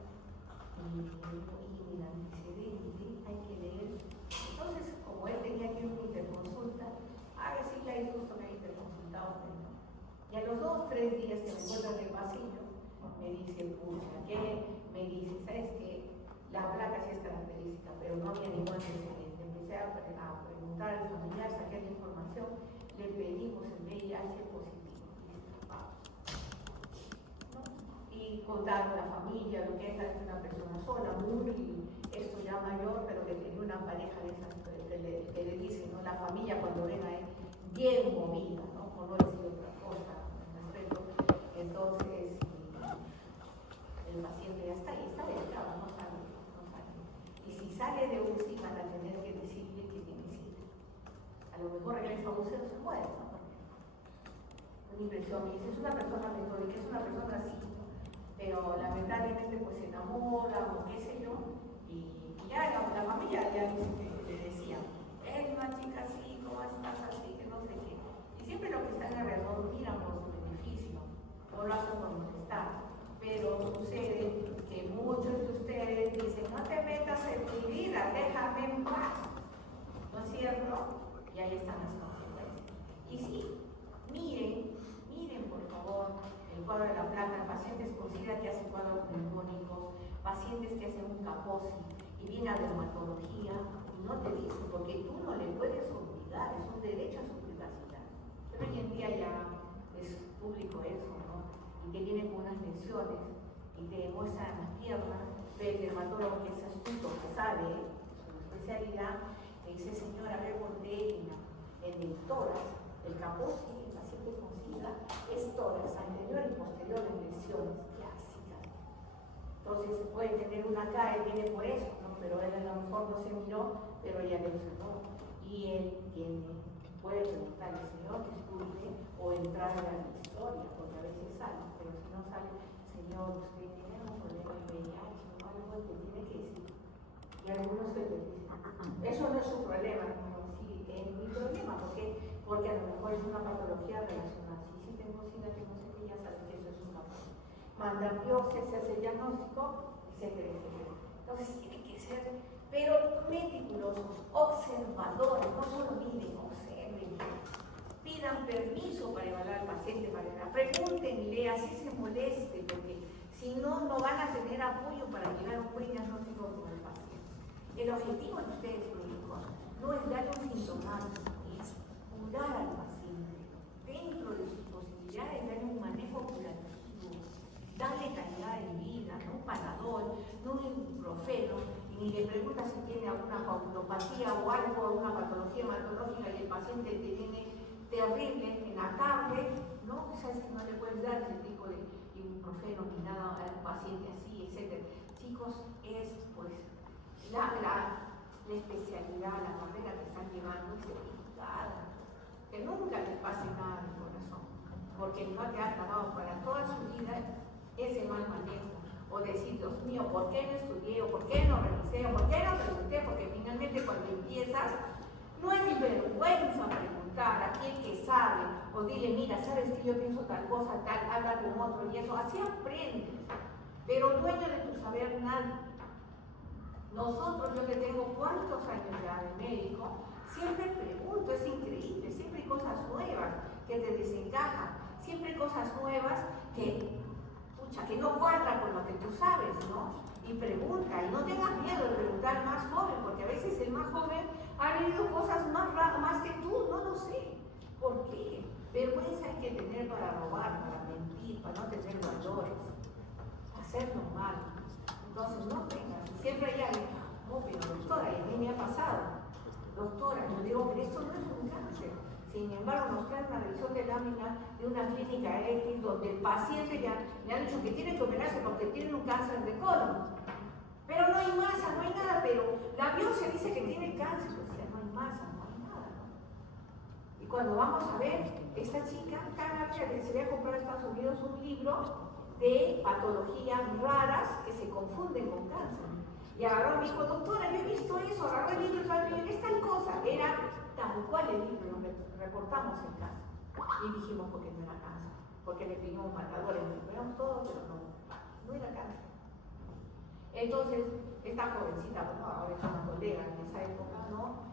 y el antecedente, hay que leer. Entonces, como él tenía que ir a una interconsulta, a ver si ya es justo que haya interconsultado. Y a los 2 o 3 días que me encuentro en el pasillo, me dice, pucha, ¿qué? Me dice, ¿sabes qué? La placa sí es característica, pero no había ningún antecedente. Empecé a preguntar al familiar, saqué la información, le pedimos el VIH positivo. ¿No? Y contaron a la familia, lo que es una persona sola, muy, esto ya mayor, pero que tenía una pareja de esas que le dicen, ¿no? La familia cuando ven a él, bien movida, ¿no? Por no decir otra cosa, respeto. Entonces, el paciente ya está ahí, está delicado, no sale. Y si sale de UCI van a tener que decirle que tiene SIDA. A lo mejor regresa a UCI o se muere, ¿no? Una impresión, me dice, es una persona metódica, es una persona así, pero lamentablemente pues se enamora o qué sé yo, y ya la familia ya le decía, es una chica así, ¿cómo estás así? Que no sé qué. Y siempre lo que está alrededor miran por su beneficio, no lo hacen por molestar. Pero sucede que muchos de ustedes dicen, no te metas en mi vida, déjame en paz. ¿No es cierto? Y ahí están las consecuencias. Y sí, miren por favor el cuadro de la placa, pacientes con SIDA que hacen cuadros neumónicos, pacientes que hacen un caposi y viene a dermatología y no te dicen, porque tú no le puedes obligar, es un derecho a su privacidad. Pero hoy en día ya es público eso, ¿no? Y que viene con unas lesiones y te muestran las piernas, ve el dermatólogo que es astuto, que sabe su especialidad, te dice, señora, ve por en el tórax, el caposi, el paciente paciente con SIDA es tórax anterior y posterior en lesiones clásicas. Entonces puede tener una cara y viene por eso, ¿no? Pero él a lo mejor no se miró, pero ya le observó. Y él puede preguntarle, señor, disculpe, o entrar a la historia, porque a veces sale, pero si no sale, señor, usted tiene un problema de VIH, o algo que tiene que decir. Y algunos se le dicen, eso no es su problema, no, sí, es mi problema, porque a lo mejor es una patología relacionada. Si tengo SIDA, que no sé qué, ya saben que eso es una patología. Mandan biopsia, se hace el diagnóstico, etcétera, etcétera. Entonces tiene que ser, pero meticulosos, observadores, no solo miren, observen, pidan permiso para evaluar al paciente, pregúntenle, así se moleste, porque si no, no van a tener apoyo para llegar a un buen diagnóstico con el paciente. El objetivo de ustedes, médicos, no es darle un sintomático, es curar al paciente, dentro de sus posibilidades, darle un manejo curativo, darle calidad de vida, no un panadol, no un ibuprofeno, y ni le pregunta si tiene alguna coagulopatía o algo, alguna patología hematológica y el paciente te viene terrible en la tarde, ¿no? Sabes que no le puedes dar ese tipo de ibuprofeno ni nada al paciente así, etc. Chicos, es pues la especialidad, la carrera que están llevando es delicada. Que nunca les pase nada en el corazón, porque les va a quedar grabado para toda su vida ese mal manejo. O decir, Dios mío, ¿por qué no estudié? ¿O por qué no revisé? ¿O por qué no pregunté? Porque finalmente cuando empiezas, no es vergüenza preguntar a quien que sabe, o dile, mira, sabes que yo pienso tal cosa, tal, habla con otro y eso, así aprendes. Pero dueño de tu saber nada. Nosotros, yo que tengo cuántos años ya de médico, siempre pregunto, es increíble, siempre hay cosas nuevas que te desencajan, siempre hay cosas nuevas que no cuadra con lo que tú sabes, ¿no? Y pregunta, y no tengas miedo de preguntar más joven, porque a veces el más joven ha vivido cosas más raras, más que tú, no lo sé. ¿Por qué? Vergüenza hay que tener para robar, para mentir, para no tener valores, hacerlo mal. Entonces no tengas, siempre hay alguien, no, pero doctora, y a mí me ha pasado, doctora, yo digo, pero esto no es un cáncer. Sin embargo, nos trae una revisión de lámina de una clínica X donde el paciente ya le han dicho que tiene que operarse porque tiene un cáncer de colon. Pero no hay masa, no hay nada, pero la biopsia dice que tiene cáncer, o sea, no hay masa, no hay nada, ¿no? Y cuando vamos a ver, esta chica, se le ha comprado en Estados Unidos un libro de patologías raras que se confunden con cáncer. Y agarró y me dijo, doctora, yo he visto eso, agarró el libro y es tal cosa, era tal cual el libro, lo reportamos en casa. Y dijimos, porque no era cáncer, porque le pedimos matadores, le recuperamos todo, pero no era cáncer. Entonces, esta jovencita, bueno, ahora es una colega en esa época, ¿no?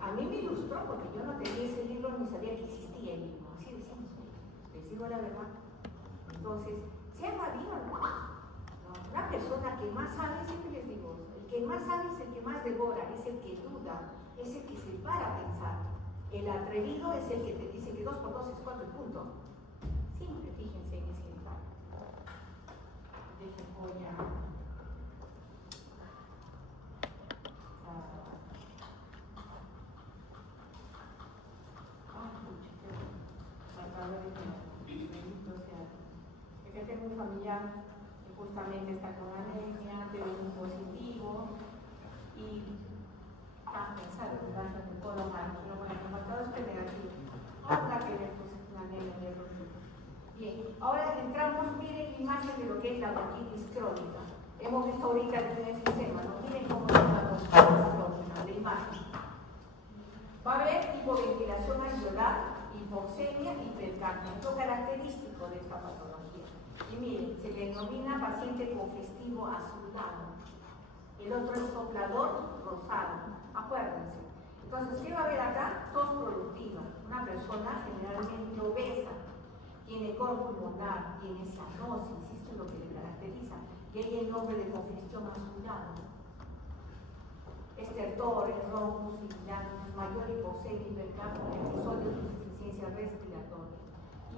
A mí me ilustró porque yo no tenía ese libro ni sabía que existía el libro, así decimos, les digo la verdad. Entonces, sea valido, ¿no? La persona que más sabe, siempre les digo, el que más sabe es el que más devora, es el que duda, es el que se para a pensar. El atrevido es el que te dice que 2 por 2 es 4 puntos. Siempre fíjense en ese detalle. Voy a... Porque tengo un familiar que justamente está con anemia, te ven un positivo y pensar en el cáncer de colon, pero bueno, el resultado es que negativo. Habrá que ver pues una anemia de los. Bien, ahora entramos, miren la imagen de lo que es la bronquitis crónica. Hemos visto ahorita el sistema, ¿no? Miren cómo es la bronquitis crónica, la imagen. Va a haber hipoventilación alveolar, hipoxemia y hipercapnia. Esto es característico de esta patología. Y miren, se le denomina paciente congestivo azulado. El otro es soplador rosado. Acuérdense. Entonces, ¿qué va a haber acá? Tos productiva. Una persona generalmente obesa. Tiene cor pulmonar, tiene cianosis, esto es lo que le caracteriza. Y ahí el nombre de congestión azulado. Estertores, roncos, sibilantes, mayor hipoxemia, hipercapnia, episodios de insuficiencia respiratoria.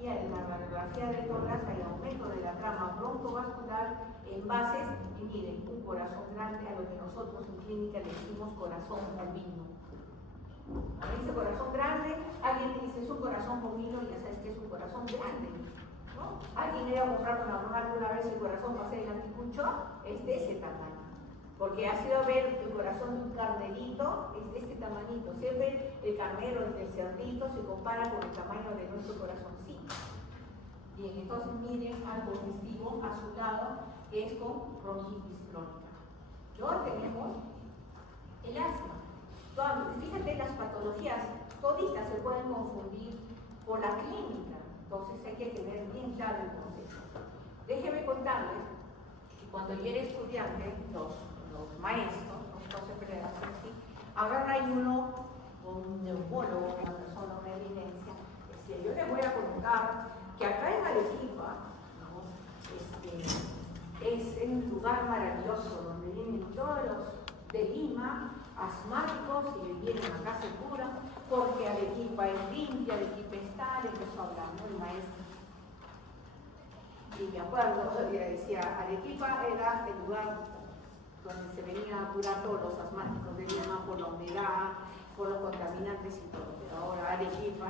Y en la radiografía del tórax hay aumento de la trama broncovascular en bases, y miren, un corazón grande, a lo que nosotros en clínica le decimos corazón bovino. A veces corazón grande, alguien dice es un corazón bovino y ya sabes que es un corazón grande, ¿no? Alguien iba a comprar una vez el corazón para hacer el anticucho, es de ese tamaño. Porque ha sido ver el corazón de un carnerito, es de este tamañito. Siempre el carnero, el cerdito, se compara con el tamaño de nuestro corazoncito. Bien, entonces miren algo distintivo a su lado, que es con bronquitis crónica. Luego tenemos el asma. Fíjate, las patologías toditas se pueden confundir por la clínica, entonces hay que tener bien claro el concepto. Déjenme contarles que cuando yo era estudiante, los maestros, nosotros siempre le hacen así, ahora hay un neumólogo, una persona, una eminencia, decía, yo les voy a contar que acá en Arequipa, ¿no? Es un lugar maravilloso donde vienen todos los de Lima, asmáticos, y vienen acá se curan, porque Arequipa es limpia, Arequipa está, le empezó a hablar, ¿no? El maestro. Y me acuerdo, decía, Arequipa era el lugar donde se venían a curar todos los asmáticos de Lima por la humedad, por los contaminantes y todo. Pero ahora Arequipa,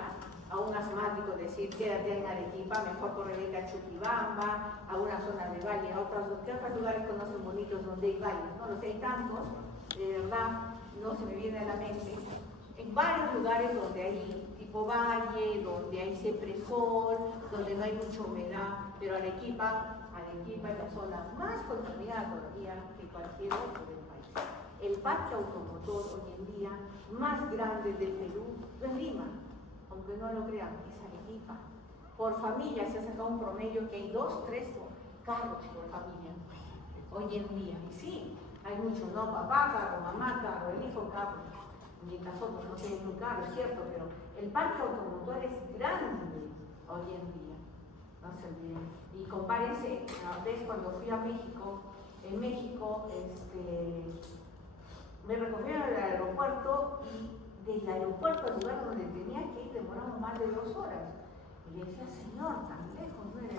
a un asmático decir quédate en Arequipa, mejor correr a Chuquibamba, a una zona de valle, a otros lugares conocen bonitos donde hay valles, no los hay tantos, de verdad, no se me viene a la mente. En varios lugares donde hay tipo valle, donde hay siempre sol, donde no hay mucha humedad, pero Arequipa es la zona más contaminada todavía que cualquier otro del país. El parque automotor hoy en día más grande del Perú no es Lima, aunque no lo crean, es Arequipa. Por familia se ha sacado un promedio que hay 2, 3 carros por familia hoy en día. Y sí, hay muchos, ¿no? Papá carro, mamá carro, el hijo carro. Mientras otros no tienen un carro, es cierto, pero el parque automotor es grande hoy en día. No se olviden. Y compárense, una vez cuando fui a México, en México me recogieron al aeropuerto y del aeropuerto al lugar donde tenía que ir demoramos más de 2 horas. Y le decía, señor, tan lejos no era.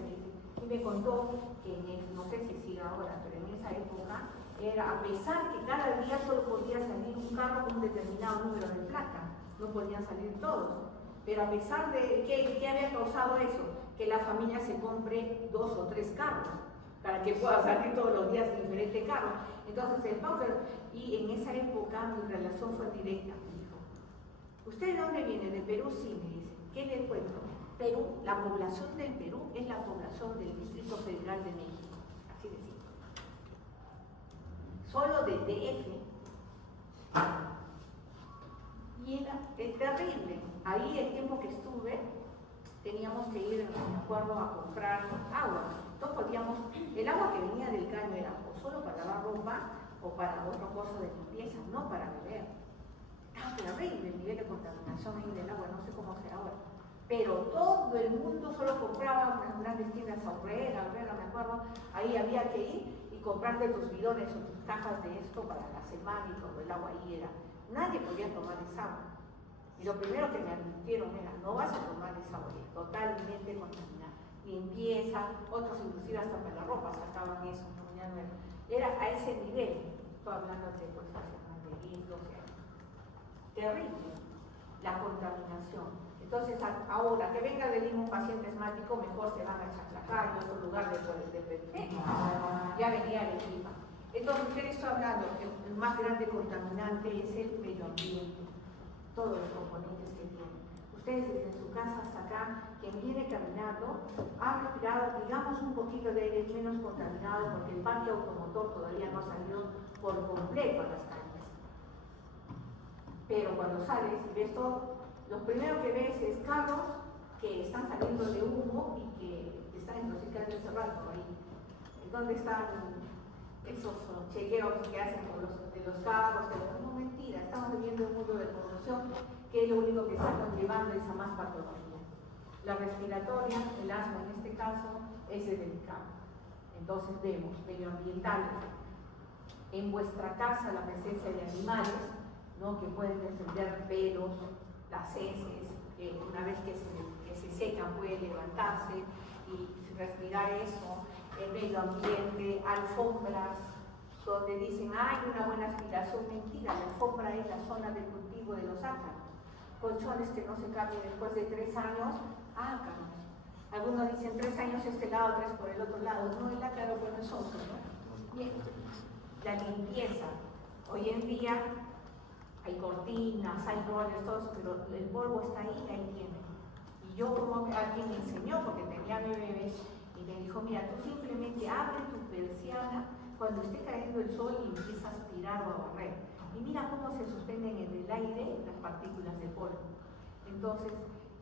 Y me contó que, no sé si sigue ahora, pero en esa época era, a pesar que cada día solo podía salir un carro con un determinado número de placa, no podían salir todos. Pero a pesar de ¿qué había causado eso? Que la familia se compre 2 o 3 carros para que pueda salir todos los días en diferentes carros. Entonces el Pauker, y en esa época mi relación fue directa, me dijo, ¿usted de dónde viene? ¿De Perú? Sí, me dice. ¿Qué le cuento? Perú, la población del Perú es la población del Distrito Federal de México, así de simple. Solo del DF. Y era terrible. Ahí el tiempo que estuve, teníamos que ir, me acuerdo, a comprar agua. No podíamos, el agua que venía del caño era o solo para lavar ropa o para otro cosa de limpieza, no para beber. Estaba terrible el nivel de contaminación ahí del agua, no sé cómo será ahora. Pero todo el mundo solo compraba unas grandes tiendas Aurrera, me acuerdo, ahí había que ir y comprarte tus bidones o tus cajas de esto para la semana y todo el agua ahí era. Nadie podía tomar esa agua. Y lo primero que me advirtieron era, no vas a tomar esa agua, totalmente contaminada. Limpieza, otros inclusive hasta para la ropa sacaban eso, ¿no? Era a ese nivel, estoy hablando de cosas de litros, terrible, la contaminación. Entonces, ahora que venga de Lima un paciente asmático, mejor se van a Chaclacayo, en otro lugar de periferia. Ya venía de Lima. Entonces, ¿qué les estoy hablando? Que el más grande contaminante es el medio ambiente, todos los componentes que tiene. Ustedes desde su casa hasta acá, quien viene caminando, ha respirado, digamos, un poquito de aire menos contaminado, porque el parque automotor todavía no ha salido por completo a las calles. Pero cuando sales y ves todo, lo primero que ves es carros que están saliendo de humo y que están intoxicando ese rato ahí. ¿Dónde están esos chequeos que hacen de los carros? Que no, mentira, estamos viviendo un mundo de corrupción que es lo único que está conllevando esa más patología. La respiratoria, el asma en este caso, es delicado. Entonces vemos medioambientales. En vuestra casa la presencia de animales, ¿no? Que pueden defender pelos, las heces, una vez que se secan puede levantarse y respirar eso, el medio ambiente, alfombras, donde dicen, hay una buena aspiración, mentira, la alfombra es la zona del cultivo de los ácaros, colchones que no se cambian después de 3 años, ácaros, Algunos dicen 3 años este lado, 3 por el otro lado. No, el ácaro pues no es oso, ¿no? Bien, la limpieza. Hoy en día hay cortinas, hay roles, todo, pero el polvo está ahí viene. Y yo, alguien me enseñó, porque tenía mi bebé, y me dijo, mira, tú simplemente abre tu persiana cuando esté cayendo el sol y empieza a aspirar o a barrer. Y mira cómo se suspenden en el aire las partículas de polvo. Entonces,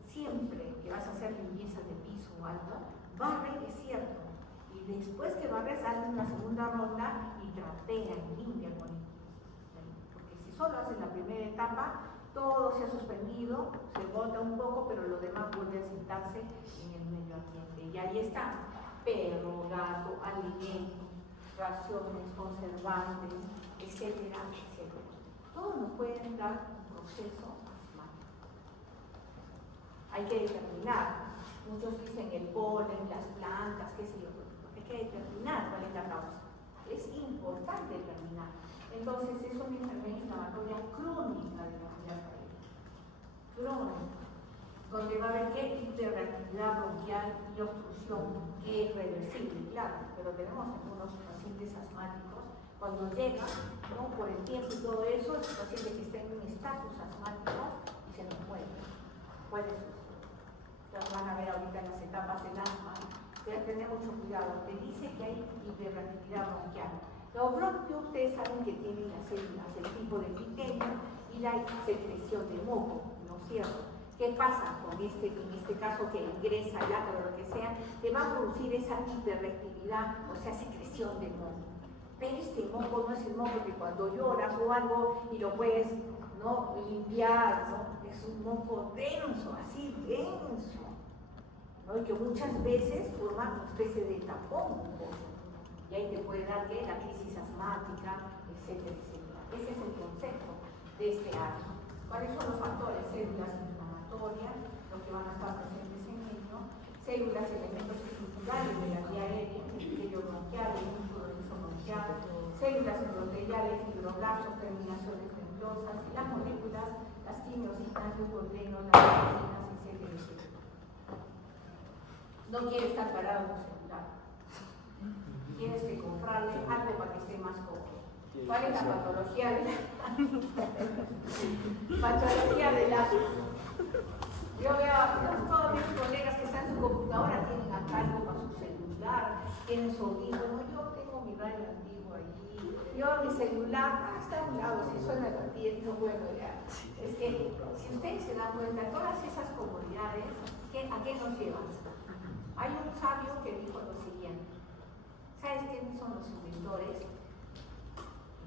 siempre que vas a hacer limpieza de piso o algo, barre, es cierto. Y después que barres, haz una segunda ronda y trapea y limpia con ello. Porque si solo haces la primera etapa, todo se ha suspendido, se bota un poco, pero lo demás vuelve a sentarse en el medio ambiente. Y ahí está, perro, gato, alimentos, raciones, conservantes, etcétera, etcétera. Todo nos puede dar un proceso asmático. Hay que determinar, muchos dicen el polen, las plantas, qué sé yo, hay que determinar cuál es la causa. Es importante determinar. Entonces es una enfermedad inflamatoria crónica de la vía aérea. Crónica. Donde va a haber que hiperreactividad bronquial y obstrucción, que es reversible, claro, pero tenemos algunos pacientes asmáticos, cuando llegan, ¿no? Por el tiempo y todo eso, el paciente que está en un estatus asmático y se nos muere. Puede suceder. Ustedes van a ver ahorita en las etapas del asma, hay que tener mucho cuidado, te dice que hay hiperreactividad bronquial. Los bronquios, ustedes saben que tienen las células, el tipo de epitelio y la secreción de moco, ¿no es cierto? ¿Qué pasa con en este caso que ingresa el ácaro o lo que sea? Te va a producir esa hiperreactividad, o sea, secreción de moco. Pero este moco no es el moco que cuando lloras o algo y lo puedes, ¿no?, limpiar, ¿no? Es un moco denso, así denso, ¿no? Y que muchas veces forma una especie de tapón un poco. Y ahí te puede dar ¿qué? La crisis asmática, etcétera, etcétera. Ese es el concepto de este asma. ¿Cuáles son los factores? Células inflamatorias, los que van a estar presentes en ello, células, elementos estructurales de la vía aérea, el epitelio bronquial, el músculo bronquial, células endoteliales, fibroblastos, terminaciones nerviosas, y las moléculas, las quimiosinas, leucodrenos, las toxinas, etcétera, etcétera. No quiere estar parado en un celular. Tienes que comprarle algo para que esté más cómodo. ¿Cuál es la patología del patología del asma? Yo veo a todos mis colegas que están en su computadora, tienen acá algo para su celular, tienen su audífono. Yo tengo mi radio antiguo allí. Yo mi celular está a un lado, si suena el tiempo, bueno, ya. Es que si ustedes se dan cuenta, todas esas comodidades, ¿a qué nos llevan? Hay un sabio que dijo lo siguiente. ¿Sabes quiénes son los inventores?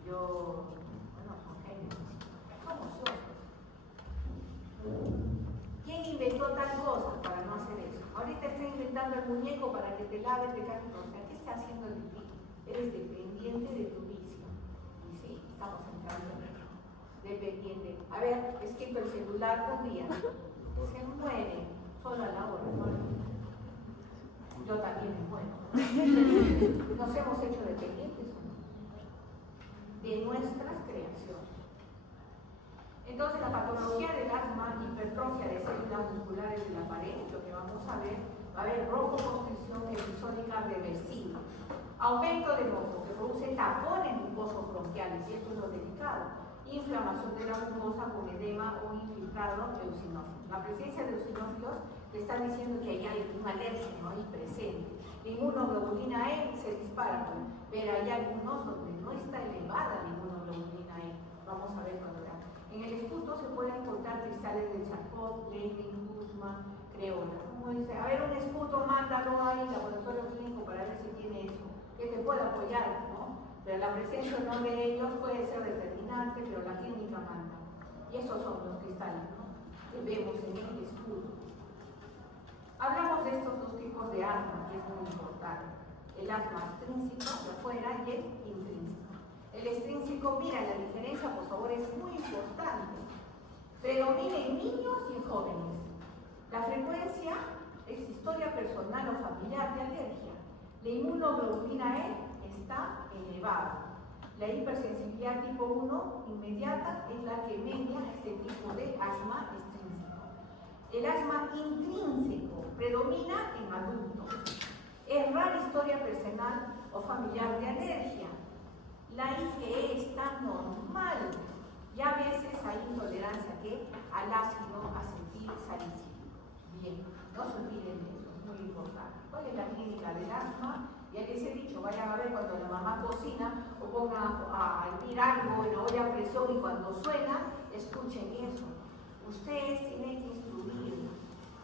Bueno, son genios. Somos suecos. ¿Quién inventó tal cosa para no hacer eso? Ahorita está inventando el muñeco para que te laves de carne. O sea, ¿qué está haciendo de ti? Eres dependiente de tu vicio. Y sí, estamos entrando en eso. Dependiente. A ver, es que el celular un día se muere solo a la hora, ¿no? Yo también me muero. Nos hemos hecho dependientes de nuestras creaciones. Entonces, la patología del asma, hipertrofia de células musculares de la pared, lo que vamos a ver, va a haber broncoconstricción episódica reversible, aumento de moco que produce tapones mucosos bronquiales, y esto es lo delicado, inflamación de la mucosa con edema o infiltrado eosinófilo. La presencia de eosinófilos te está diciendo que hay un alérgeno ahí presente. La inmunoglobulina E se dispara, pero hay algunos donde no está elevada la inmunoglobulina E. Vamos a ver cuando veamos. En el esputo se pueden encontrar cristales de Charcot, Leydig, Guzmán, Creola. Como dice, a ver, un esputo, mándalo ahí, laboratorio clínico para ver si tiene eso, que te pueda apoyar, ¿no? Pero la presencia o no de ellos puede ser determinante, pero la clínica manda. Y esos son los cristales, ¿no?, que vemos en el esputo. Hablamos de estos dos tipos de asma, que es muy importante. El asma extrínseco de afuera y el intrínseco. El extrínseco, mira, la diferencia, por favor, es muy importante. Predomina en niños y en jóvenes. La frecuencia es historia personal o familiar de alergia. La inmunoglobulina E está elevada. La hipersensibilidad tipo 1 inmediata es la que media este tipo de asma extrínseco. El asma intrínseco predomina predomina en adultos. Es rara historia personal o familiar de alergia. La IgE está normal y a veces hay intolerancia al ácido acetil salicílico. Bien, no se olviden de eso, es muy importante. ¿Cuál es la clínica del asma? Ya les he dicho, vayan a ver cuando la mamá cocina o ponga a hervir algo en la olla a presión y cuando suena, escuchen eso. Ustedes tienen que instruir,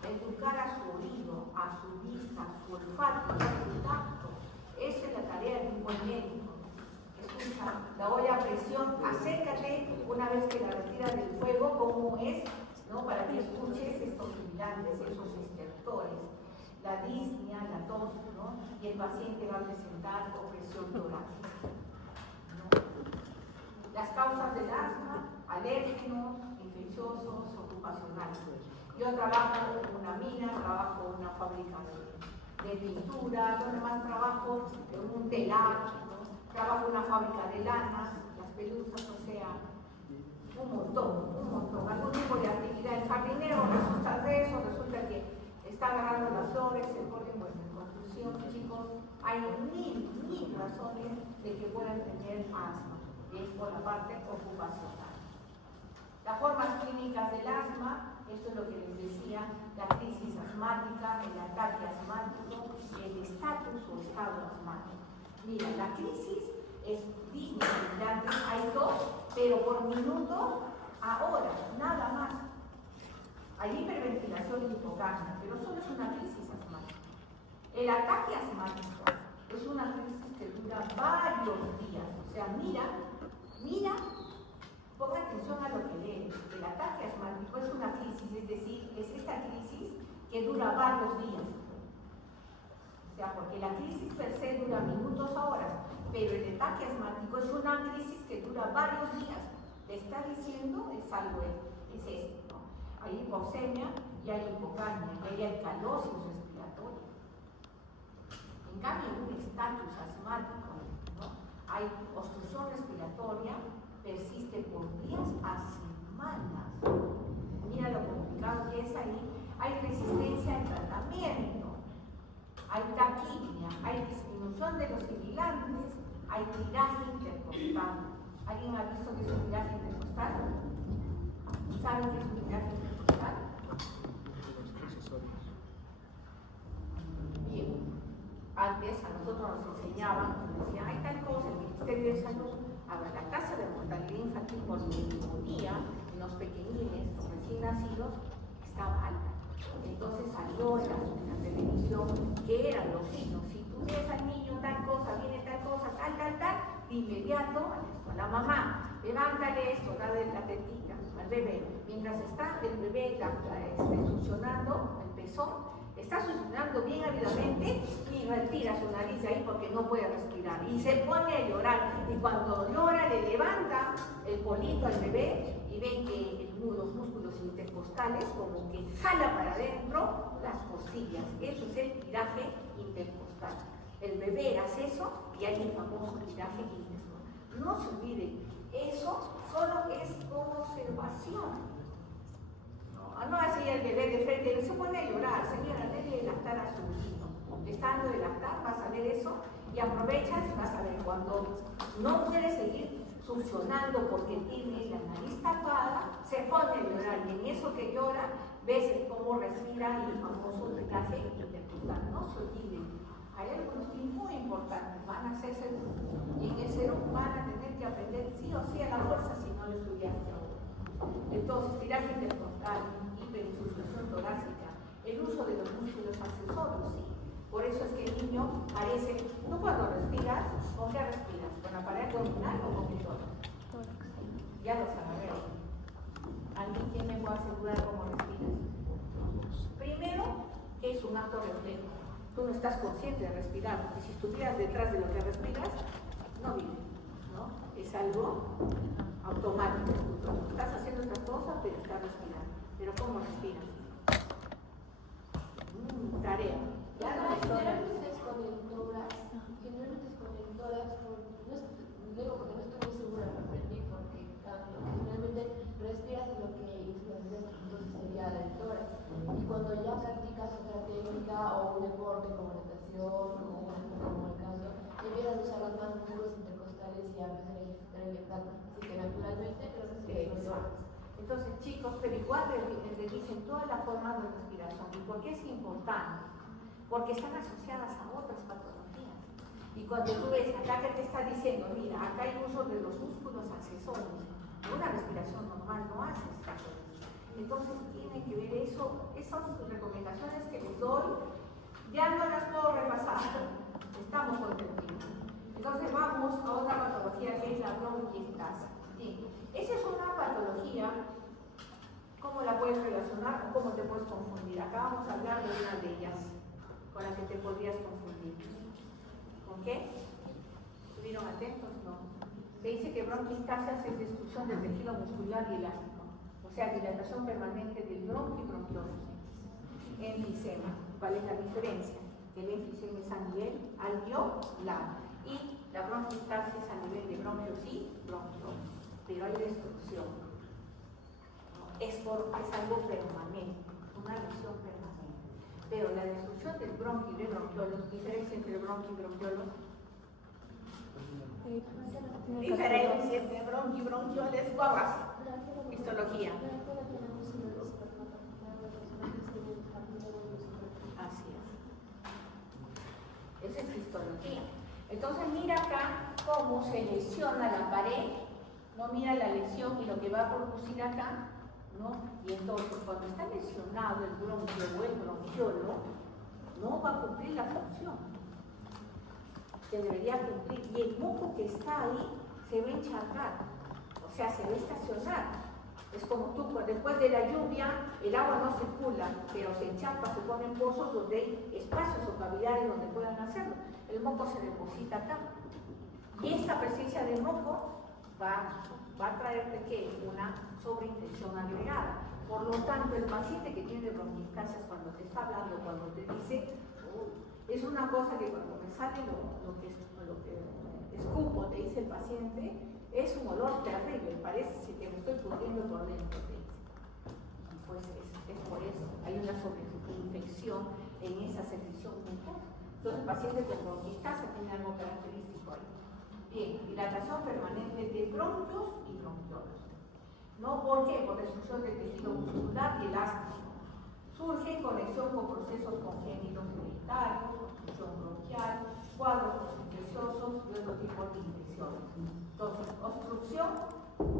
educar a su oído, a su vista, a su olfato, a su tacto. Esa es la tarea de un buen médico. Escucha, la olla a presión, acércate una vez que la retiras del fuego, cómo es, ¿no? Para que escuches estos sibilantes, esos estertores, la disnea, la tos, ¿no? Y el paciente va a presentar opresión torácica, ¿no? Las causas del asma, alérgenos, infecciosos, ocupacionales. Yo trabajo en una mina, trabajo en una fábrica de pintura, donde más trabajo en un telar, ¿no? Trabajo en una fábrica de lanas, las pelusas, o sea, un montón. Algún tipo de actividad. El jardinero resulta de eso, resulta que está agarrando las flores, el polen. Bueno, en conclusión, chicos, hay mil razones de que puedan tener asma, y es por la parte ocupacional. Las formas clínicas del asma, esto es lo que les decía, la crisis asmática, el ataque asmático, el estatus o estado asmático. Mira, la crisis es disminuida, hay dos, pero por minutos a horas, nada más. Hay hiperventilación y hipocapnia, pero solo es una crisis asmática. El ataque asmático es una crisis que dura varios días. O sea, mira, ponga atención a lo que lee. El ataque asmático es una crisis, es decir, es esta crisis que dura varios días. O sea, porque la crisis per se dura minutos a horas, pero el ataque asmático es una crisis que dura varios días. Le está diciendo, es algo, es esto, ¿no? Hay hipoxemia y hay hipocapnia, y hay alcalosis respiratoria. En cambio, en un estatus asmático, ¿no? Hay obstrucción respiratoria, persiste por días a semanas. Mira lo complicado que es ahí. Hay resistencia al tratamiento, hay taquipnia, hay disminución de los sibilantes, hay tiraje intercostal. ¿Alguien ha visto que es un tiraje intercostal? ¿Saben qué es un tiraje intercostal? Bien, antes a nosotros nos enseñaban, nos decían, hay tal cosa, el Ministerio de Salud, la tasa de mortalidad infantil por neumonía en los pequeñines, los recién nacidos, estaba alta. Entonces salió en la televisión que eran los signos. Si tú ves al niño tal cosa, viene tal cosa, tal, de inmediato a la mamá, levántale esto, dale la tetita al bebé. Mientras está el bebé succionando el pezón, está succionando bien ávidamente y retira su nariz de ahí porque no puede respirar. Y se pone a llorar. Y cuando llora, le levanta el polito al bebé y ven que los músculos intercostales como que jala para adentro las costillas. Eso es el tiraje intercostal. El bebé hace eso y hay el famoso tiraje intercostal. No se olviden, eso solo es como observación. No así el bebé de frente, se pone a llorar, señora, déle de lactar a su hijito. Le está dando de lactar, vas a ver eso y aprovechas y vas a ver cuando no quiere seguir succionando porque tiene la nariz tapada, se pone a llorar y en eso que llora ves cómo respira y el famoso tiraje intercostal. No se olviden, hay algunos que muy importantes, van a ser seguros y en el ser van a tener que aprender sí o sí a la fuerza si no lo estudiaste ahora. Entonces, tiraje intercostal, hiperinsuficiencia torácica, el uso de los músculos accesorios, sí. Por eso es que el niño parece, tú cuando respiras, ¿con qué respiras? ¿Con la pared abdominal o con el tórax? Ya lo sabré. ¿Alguien quién me puede asegurar cómo respiras? Primero, que es un acto reflejo. Tú no estás consciente de respirar, porque si estuvieras detrás de lo que respiras, no vives, ¿no? Es algo automático. Estás haciendo otra cosa, pero estás respirando. ¿Pero cómo respiras? Tarea. Generalmente desconectoras, digo porque no estoy muy segura, lo aprendí porque generalmente respiras en lo que entonces sería del tórax. Y cuando ya practicas otra técnica, física o un deporte como natación o un ejemplo como el caso, y empiezan a usar los más muros intercostales y a empezar a ejercitar el impacto. Así que naturalmente creo que sí. Exacto. Entonces, chicos, pero igual revisen todas las formas de respiración. ¿Y por qué es importante? Porque están asociadas a otras patologías. Y cuando tú ves acá que te está diciendo, mira, acá hay uso de los músculos accesorios, una respiración normal no hace esta cosa. Entonces tienen que ver eso, esas recomendaciones que les doy, ya no las puedo repasar, estamos con el tiempo. Entonces vamos a otra patología que es la bronquiectasis. Bien, esa es una patología, ¿cómo la puedes relacionar o cómo te puedes confundir? Acá vamos a hablar de una de ellas, con la que te podrías confundir. ¿Con qué? ¿Estuvieron atentos? No. Se dice que bronquiectasis es destrucción del tejido muscular y elástico, o sea, dilatación permanente del bronquio y bronquiolos. Enfisema, ¿cuál es la diferencia? El enfisema es a nivel alveolar y la bronquiectasis a nivel de bronquios y bronquiolos, pero hay destrucción. Es algo permanente, una lesión permanente. Pero la destrucción del bronquio y de bronquiolos, diferencia entre bronquio y bronquiolos. Diferencia entre bronquio y bronquioles, guaguas. Histología. Así es. Esa es histología. Entonces mira acá cómo se lesiona la pared, no mira la lesión y lo que va a producir acá, ¿no? Y entonces cuando está lesionado el bronquio o el bronquiolo, no va a cumplir la función que debería cumplir, y el moco que está ahí se va a encharcar, o sea, se va a estacionar. Es como tú, después de la lluvia, el agua no circula, pero se encharca, se ponen pozos donde hay espacios o cavidades donde puedan hacerlo. El moco se deposita acá. Y esta presencia de moco va a traerte ¿qué? Una sobreinfección agregada. Por lo tanto, el paciente que tiene bronquiectasis, cuando te está hablando, cuando te dice, es una cosa que cuando me sale lo que escupo, te dice el paciente, es un olor terrible, parece que me estoy pudriendo por dentro. Pues es por eso, hay una sobreinfección en esa secreción mucosa. Entonces el paciente con bronquiectasis tiene algo característico ahí. Bien, dilatación permanente de bronquios y bronquiolos. ¿No? ¿Por qué? Por destrucción del tejido muscular y elástico. Surge en conexión con procesos congénitos hereditarios, obstrucción bronquial, cuadros infecciosos y otro tipo de infecciones. Entonces, obstrucción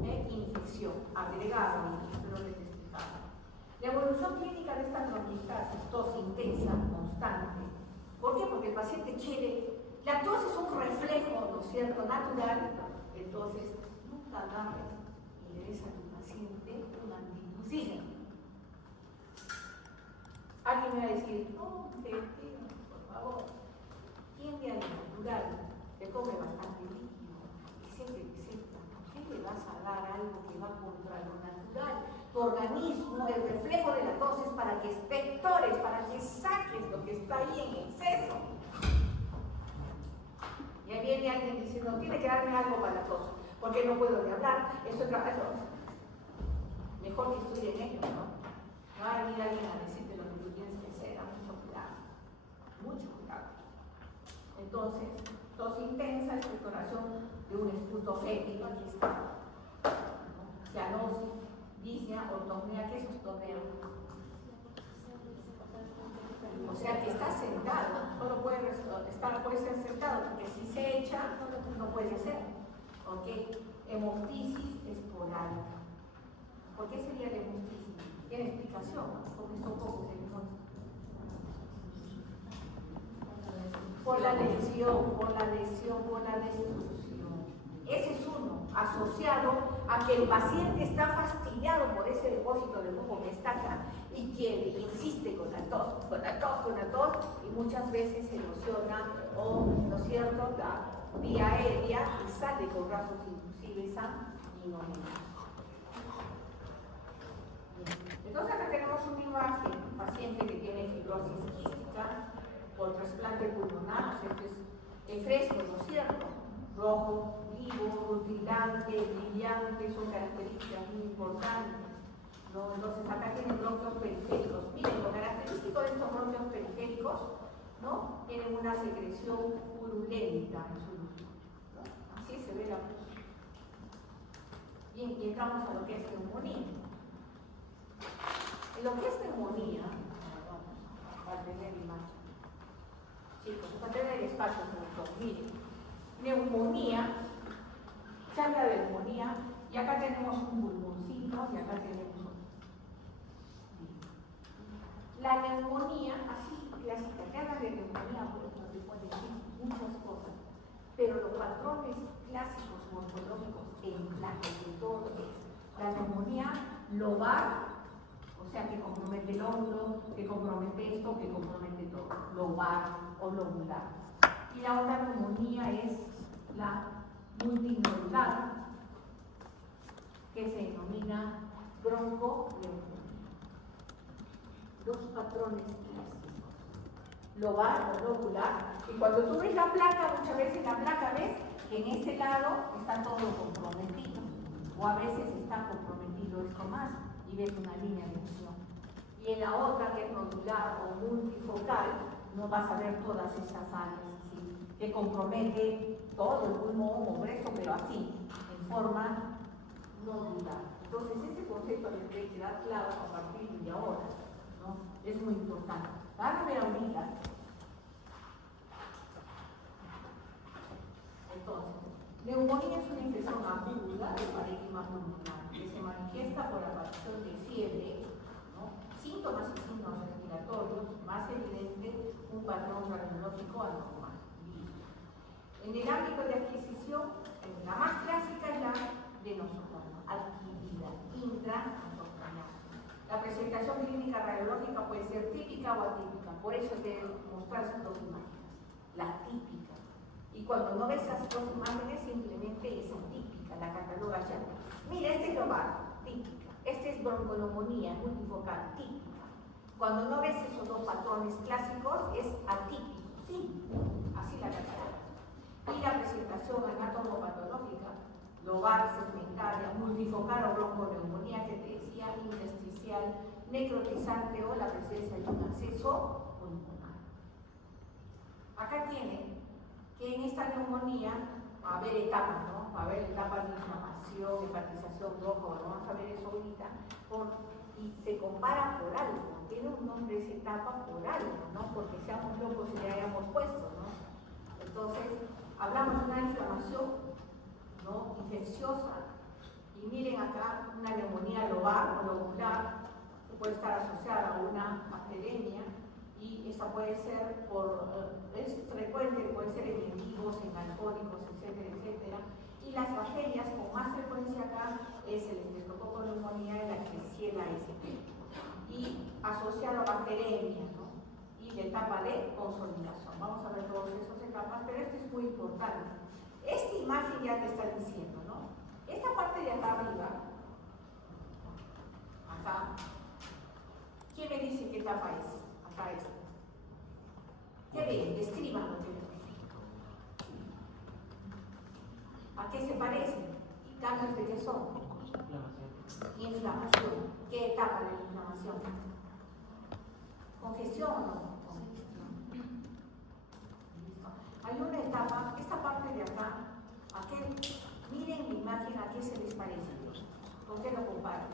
e infección, agregado, y espero que te explicaba. La evolución clínica de esta bronquiectasis, tos intensa, constante. ¿Por qué? Porque el paciente quiere. La tos es un reflejo, ¿no es cierto?, natural. Entonces, nunca agarres y le des a tu paciente un antimucígeno. Alguien me va a decir, no, por favor, tiende a lo natural, te come bastante líquido, etcétera. ¿Por qué le vas a dar algo que va contra lo natural? Tu organismo, el reflejo de la tos es para que expectores, para que saques lo que está ahí en exceso. Y ahí viene alguien diciendo, tiene que darme algo para la tos, porque no puedo ni hablar, estoy trabajando. Mejor que estudien ellos, ¿no? No va a venir alguien a decirte lo que tú tienes que hacer, mucho cuidado. Mucho cuidado. Entonces, tos intensa, expectoración de un esputo fétido, aquí está. ¿No? Cianosis, disnea, ortopnea, ¿qué es ortopnea? O sea que está sentado, solo puede ser sentado, porque si se echa, no puede ser. ¿Ok? Hemoptisis esporádica. ¿Por qué sería la hemoptisis? Tiene explicación, porque son pocos hemoptisis. Por la lesión, por la destrucción. Ese es uno, asociado a que el paciente está fastidiado por ese depósito de moco que está acá y quiere, insiste con la tos, y muchas veces se erosiona o, ¿no es cierto?, la vía aérea y sale con rasgos inclusive sanguinolentos. Entonces acá tenemos una imagen, un paciente que tiene fibrosis quística por trasplante pulmonar, esto es fresco, ¿no es cierto? Rojo, vivo, rutilante, brillante, son características muy importantes, ¿no? Entonces acá tienen bronquios periféricos. Miren, lo característico de estos bronquios periféricos hijos, ¿no? Tienen una secreción purulenta en su lucha, ¿no? Así se ve la pus. Bien, y entramos a lo que es neumonía. En lo que es neumonía, vamos a tener imagen. Chicos, para tener espacio sobre todo. Miren, neumonía, se habla de neumonía, y acá tenemos un pulmoncito, y acá tenemos otro. La neumonía, así clásica, que habla de neumonía, pues no se puede decir muchas cosas, pero los patrones clásicos morfológicos en la que todo es la neumonía lobar, o sea, que compromete el hombro, que compromete esto, que compromete todo, lobar o lobular. Y la otra neumonía es la multinodular, que se denomina bronconeumonía. Dos patrones clásicos, lobar o lobular. Y cuando tú ves la placa, muchas veces la placa ves que en este lado está todo comprometido, o a veces está comprometido esto más, y ves una línea de acción. Y en la otra, que es nodular o multifocal, no vas a ver todas estas áreas así, que compromete todo el pulmón o eso, pero así, en forma nodular. Entonces, ese concepto le tiene que dar claro a partir de ahora, ¿no? Es muy importante. Dame ahorita. Entonces, neumonía es una infección aguda del parénquima pulmonar que se manifiesta por la aparición de fiebre, ¿no? Síntomas y signos respiratorios, más evidente un patrón radiológico anormal. En el ámbito de adquisición, la más clásica es la de nosotros, adquirida, intranosocranial. La presentación clínica radiológica puede ser típica o atípica, por eso te mostrar sus dos imágenes. La típica. Y cuando no ves esas dos imágenes, simplemente es atípica, la catalogas ya. Mira, este es lobar, típica. Este es bronconeumonía, multifocal, típica. Cuando no ves esos dos patrones clásicos, es atípico, sí, así la catalogas. Y la presentación anatomopatológica, lobar, segmentaria, multifocal o bronconeumonía, que te decía, intersticial, necrotizante o la presencia de un acceso pulmonar. Acá tiene que en esta neumonía va a haber etapas, ¿no? Va a haber etapas de inflamación, hepatización roja, vamos a ver eso ahorita, y se compara por algo, tiene un nombre esa etapa por algo, ¿no? Porque seamos locos y le hayamos puesto, ¿no? Entonces, hablamos de una inflamación, ¿no? Infecciosa, y miren acá una neumonía lobar o lobular, que puede estar asociada a una bacteremia, y esta puede ser es frecuente, puede ser en individuos, en alcohólicos, etcétera, etcétera. Y las bacterias con más frecuencia acá es el Streptococcus pneumoniae, la Klebsiella sp, y asociado a bacteremia, ¿no? Y la etapa de consolidación. Vamos a ver todas esas etapas, pero esto es muy importante. Esta imagen ya te está diciendo, ¿no? Esta parte de acá arriba, acá, ¿quién me dice qué etapa es? Acá es. ¿Qué ven? Descríbanlo. ¿A qué se parecen? ¿Cambios de qué son? Inflamación. ¿Qué etapa de la inflamación? ¿Congestión o no? Congestión. Hay una etapa, esta parte de acá, miren la imagen a qué se les parece. ¿Con qué lo comparan?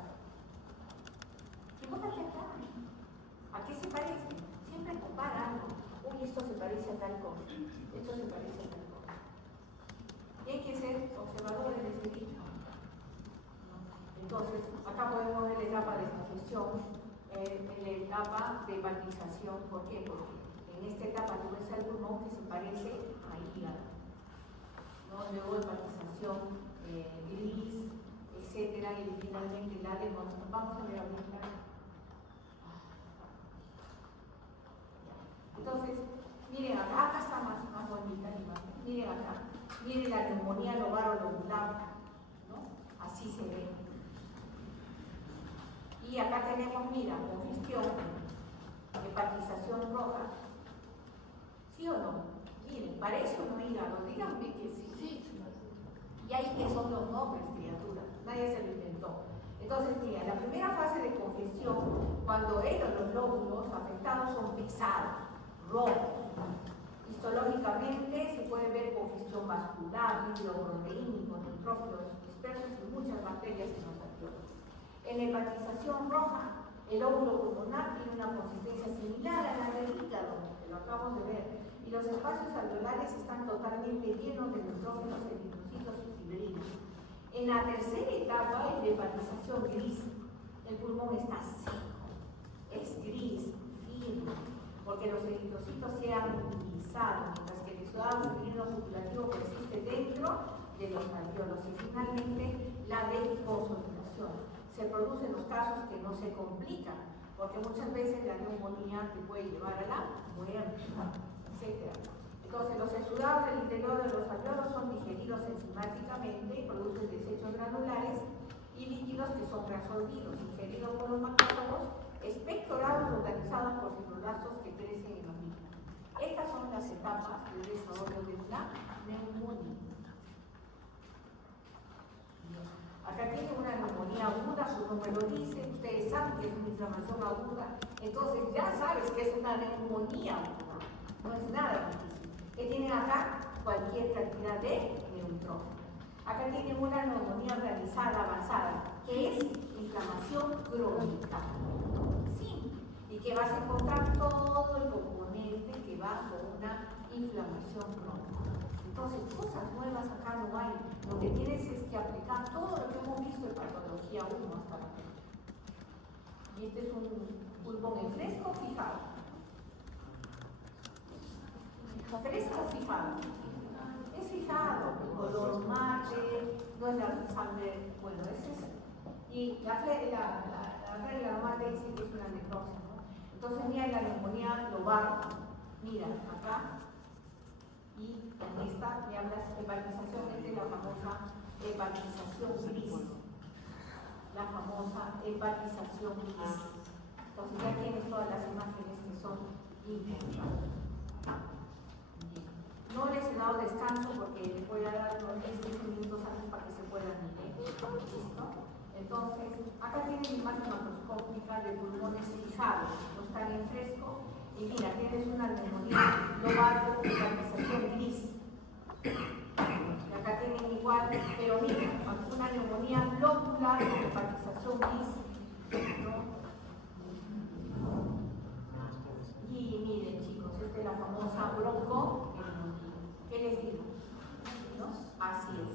Fíjate acá. ¿A qué se parece? Siempre compara algo. Uy, esto se parece a tal cosa. Esto se parece a tal cosa. Y hay que ser observadores de ese dicho. Entonces, acá podemos ver la etapa de congestión, en la etapa de hepatización. ¿Por qué? Porque en esta etapa tú ves el pulmón que se parece a hígado, ¿no? Luego hepatización, gris, etcétera, y finalmente la de vamos a ver ahorita. Entonces, miren acá está más bonita la imagen. Miren acá, miren la neumonía lobar o lobular, ¿no? Así se ve. Y acá tenemos, mira, congestión, hepatización roja. ¿Sí o no? Miren, parece o no hígado, díganme que sí. Sí. Y ahí que son los nombres, criaturas, nadie se lo inventó. Entonces, mira, la primera fase de congestión, cuando los lóbulos afectados son pesados, rojos. Histológicamente se puede ver congestión vascular, líquido proteínico, neutrófilos dispersos y muchas bacterias en los alveolos. En la hepatización roja, el óvulo pulmonar tiene una consistencia similar a la del hígado, que lo acabamos de ver, y los espacios alveolares están totalmente llenos de neutrófilos, eritrocitos y fibrinas. En la tercera etapa, en la hepatización gris, el pulmón está seco, es gris, firme, porque los eritrocitos se han movilizado, mientras que el exudado fibrino circulativo persiste dentro de los alveolos. Y finalmente, la deconsolidación. Se producen los casos que no se complican, porque muchas veces la neumonía te puede llevar a la muerte, etc. Entonces, los exudados del interior de los alveolos son digeridos enzimáticamente y producen desechos granulares y líquidos que son reabsorbidos, ingeridos por los macrófagos, expectorados organizados por fibroblastos que crecen en los mismos. Estas son las etapas del desarrollo de una neumonía. Acá tiene una neumonía aguda, su nombre lo dice, ustedes saben que es una inflamación aguda, entonces ya sabes que es una neumonía aguda, no es nada difícil. ¿Qué tienen acá? Cualquier cantidad de neutrófilos. Acá tienen una neumonía organizada avanzada, que es inflamación crónica. Sí, y que vas a encontrar todo el componente que va con una inflamación crónica. Entonces, cosas nuevas acá no hay. Lo que tienes es que aplicar todo lo que hemos visto en patología 1 hasta la fecha. Y este es un pulmón en fresco fijado. Fresco fijado. Es fijado, el color mate, no es la sangre, bueno, es eso. Y la regla normal te dice que es una necrosis, ¿no? Entonces, mira la neumonía lobar. Mira, acá. Y en esta me hablas de hepatización, es de la famosa hepatización gris. La famosa hepatización gris. Entonces ya tienes todas las imágenes que son importantes. No les he dado descanso porque les voy a dar unos 10-15 minutos antes para que se puedan ir. ¿Listo? Entonces, acá tienen imagen macroscópica de pulmones fijados, no están en fresco. Y mira, tienes una neumonía global con hepatización gris. Y acá tienen igual, pero mira, una neumonía locular con hepatización gris. ¿No? Y miren, chicos, esta es la famosa bronconeumonía. ¿Qué les digo? ¿No? Así es.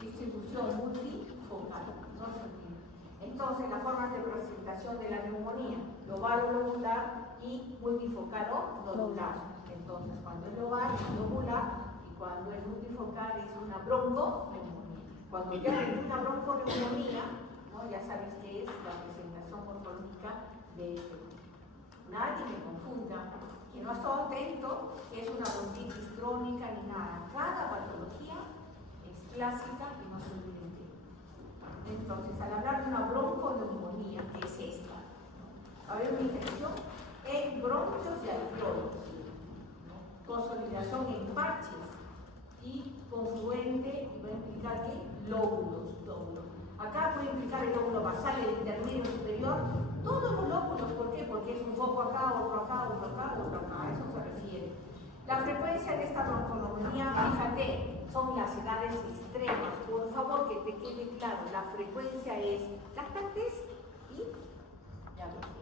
Distribución multifocal. No se olviden. Entonces, las formas de presentación de la neumonía, lobar o lobular y multifocal o nodular. Entonces, cuando es lobar, es lobular, y cuando es multifocal es una bronconeumonía. Cuando ya hay una bronconeumonía, ¿no? Ya sabes qué es la presentación morfológica de este tipo. Nadie me confunda, que no ha estado atento, que es una bronquitis crónica ni nada. Cada patología es clásica y no se olviden. Entonces, al hablar de una bronconeumonía, ¿qué es esta? Va a haber una infección en bronquios y alveolos, consolidación en parches y confluente, y va a implicar ¿qué? Lóbulos. Acá puede implicar el lóbulo basal, el intermedio, el superior, todos los lóbulos. ¿Por qué? Porque es un foco acá, otro acá, otro acá, otro acá. A eso se refiere. La frecuencia de esta bronconeumonía, fíjate, son las edades extremas. Por favor, que te quede claro, la frecuencia es lactantes y diabetes.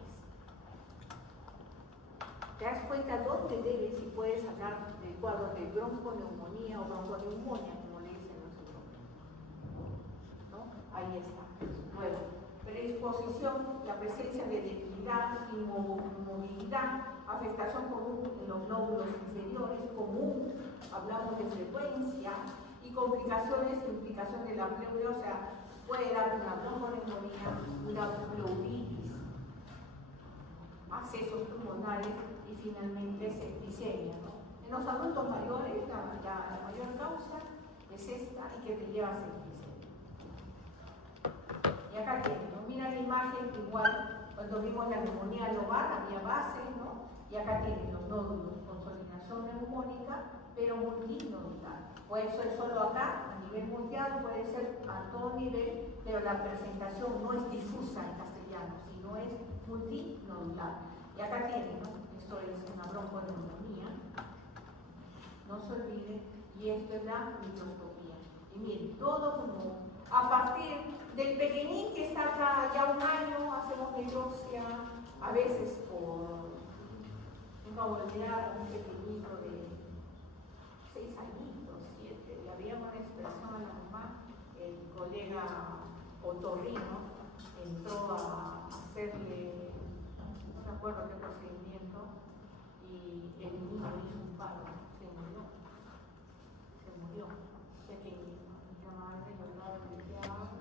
¿Te das cuenta dónde debes y puedes hablar del cuadro de bronconeumonía o bronconeumonía, como le dicen nosotros? ¿No? Ahí está. Nuevo. Predisposición, la presencia de debilidad, inmovilidad, afectación común en los lóbulos inferiores, común, hablamos de frecuencia, y complicaciones, implicación de la pleura, o sea, puede dar una bronconeumonía, una pleuritis, accesos pulmonares y finalmente septicemia, ¿no? En los adultos mayores, la mayor causa es esta y que te lleva a septicemia. Y acá tienen, ¿no? Mira la imagen, igual cuando vimos la neumonía lobar, había base, ¿no? Y acá tienen los nódulos, consolidación neumónica, pero multinodular. Por eso es solo acá, a nivel mundial, puede ser a todo nivel, pero la presentación no es difusa en castellano, sino es multinodular. Y acá tienen, ¿no? Esto es una bronconeumonía. no se olvide, y esto es la microscopía. Y miren, todo como a partir del pequeñín que está acá ya un año, hacemos biopsia, a veces por una volteada, un pequeñito de 6 añitos, 7, le habíamos expresado a la mamá, el colega otorrino entró a hacerle, no me acuerdo qué procedimiento, y el niño hizo un paro, se murió, pequeñito, la madre lloraba, gritaba,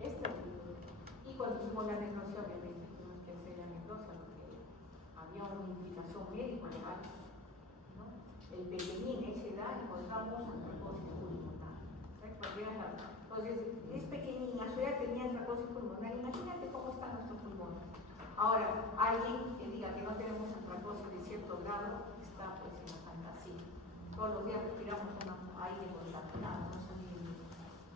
y cuando hicimos la necropsia, obviamente tuvimos que hacer la necropsia porque había una implicación médica legal, ¿no? El pequeñín, a esa edad, encontramos antroposis pulmonar. Entonces, es pequeñín, a su edad tenía antroposis pulmonar. Imagínate cómo está nuestro pulmón. Ahora, alguien que diga que no tenemos antroposis de cierto grado, está pues en la fantasía. Todos los días respiramos un aire contaminado, no se olviden.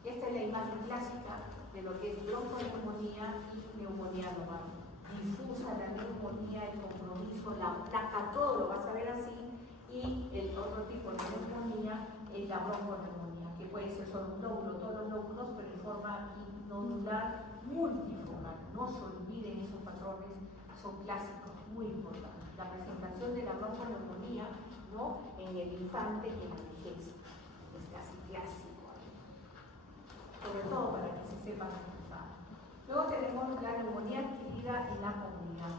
Esta es la imagen clásica de lo que es bronconeumonía y neumonía global. Difusa la neumonía, el compromiso, la placa, todo lo vas a ver así. Y el otro tipo de neumonía es la bronconeumonía, que puede ser solo un lóbulo, todos los lóbulos, pero en forma nodular multifocal. No se olviden esos patrones, son clásicos, muy importantes. La presentación de la bronconeumonía, ¿no?, en el infante y en la vejez, es casi clásico. Sobre todo para que se sepan usar. Luego tenemos la neumonía adquirida en la comunidad.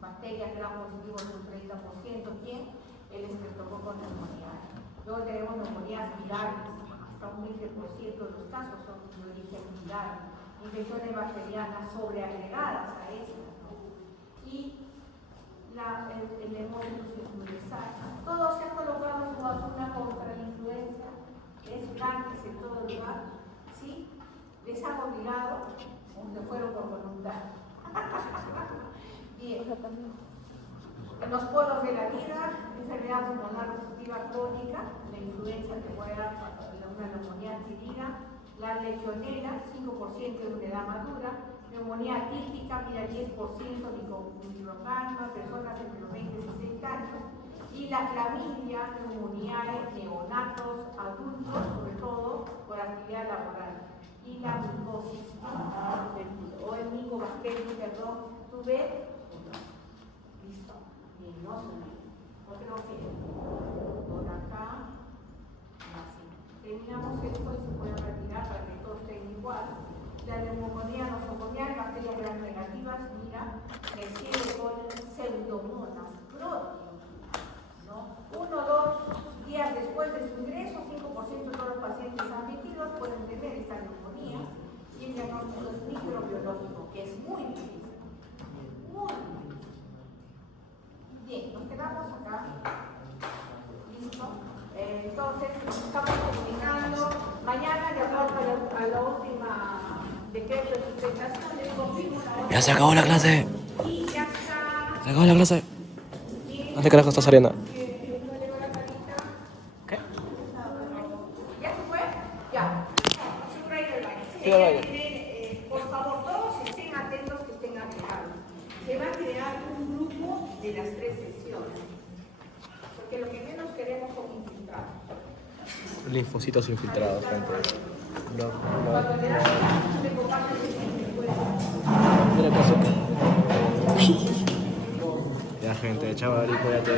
Bacterias gram positivos de un 30%, ¿quién? El estreptococo neumonía. Luego tenemos neumonías virales, hasta un 20% de los casos son de origen viral. Infecciones bacterianas sobreagregadas a estas, ¿no? Y el hemófilos universal. Todos se han colocado su vacuna contra la influenza, es gratis en todo lugar. ¿Sí? Les han obligado, aunque fueron por voluntad. Bien. En los polos de la vida, enfermedad pulmonar obstructiva crónica, la influenza que puede dar una neumonía adquirida, la legionela, 5% de una edad madura, neumonía típica, mira, 10% microplasma, personas entre los 20 y 60 años, y la clamidia, neumonía en neonatos, adultos, sobre todo por actividad laboral, y la micosis, o el micobacterium, perdón, tuve, listo, bien, no se olviden. Otro que por acá, así. Terminamos esto y se puede retirar para que todos estén igual. La neumonía nosocomial, bacterias gram negativas, mira, recibe con pseudomonas, proteos, ¿no? 1 o 2 días después de su ingreso, 5% de todos los pacientes admitidos pueden tener esta neumonía, y el diagnóstico es microbiológico, que es muy difícil. Muy difícil. Bien, nos quedamos acá. ¿Listo? Entonces, estamos comunicando. Mañana, de acuerdo a la última decreto de sustentación, les confirmo la. Ya se acabó la clase. Y ya está. Se acabó la clase. ¿Dónde carajo está Sariana? ¿Qué? ¿Ya se fue? Ya. Seguro ir al baño. Sí, al baño. Por favor, todos estén atentos que estén agregados. Se va a crear un grupo de las 3 sesiones. Porque lo que menos queremos son infiltrados. Linfocitos infiltrados, gente. Cuando le das de compartes el Mira qué azúcar. Ya, gente, chaval, cuídate.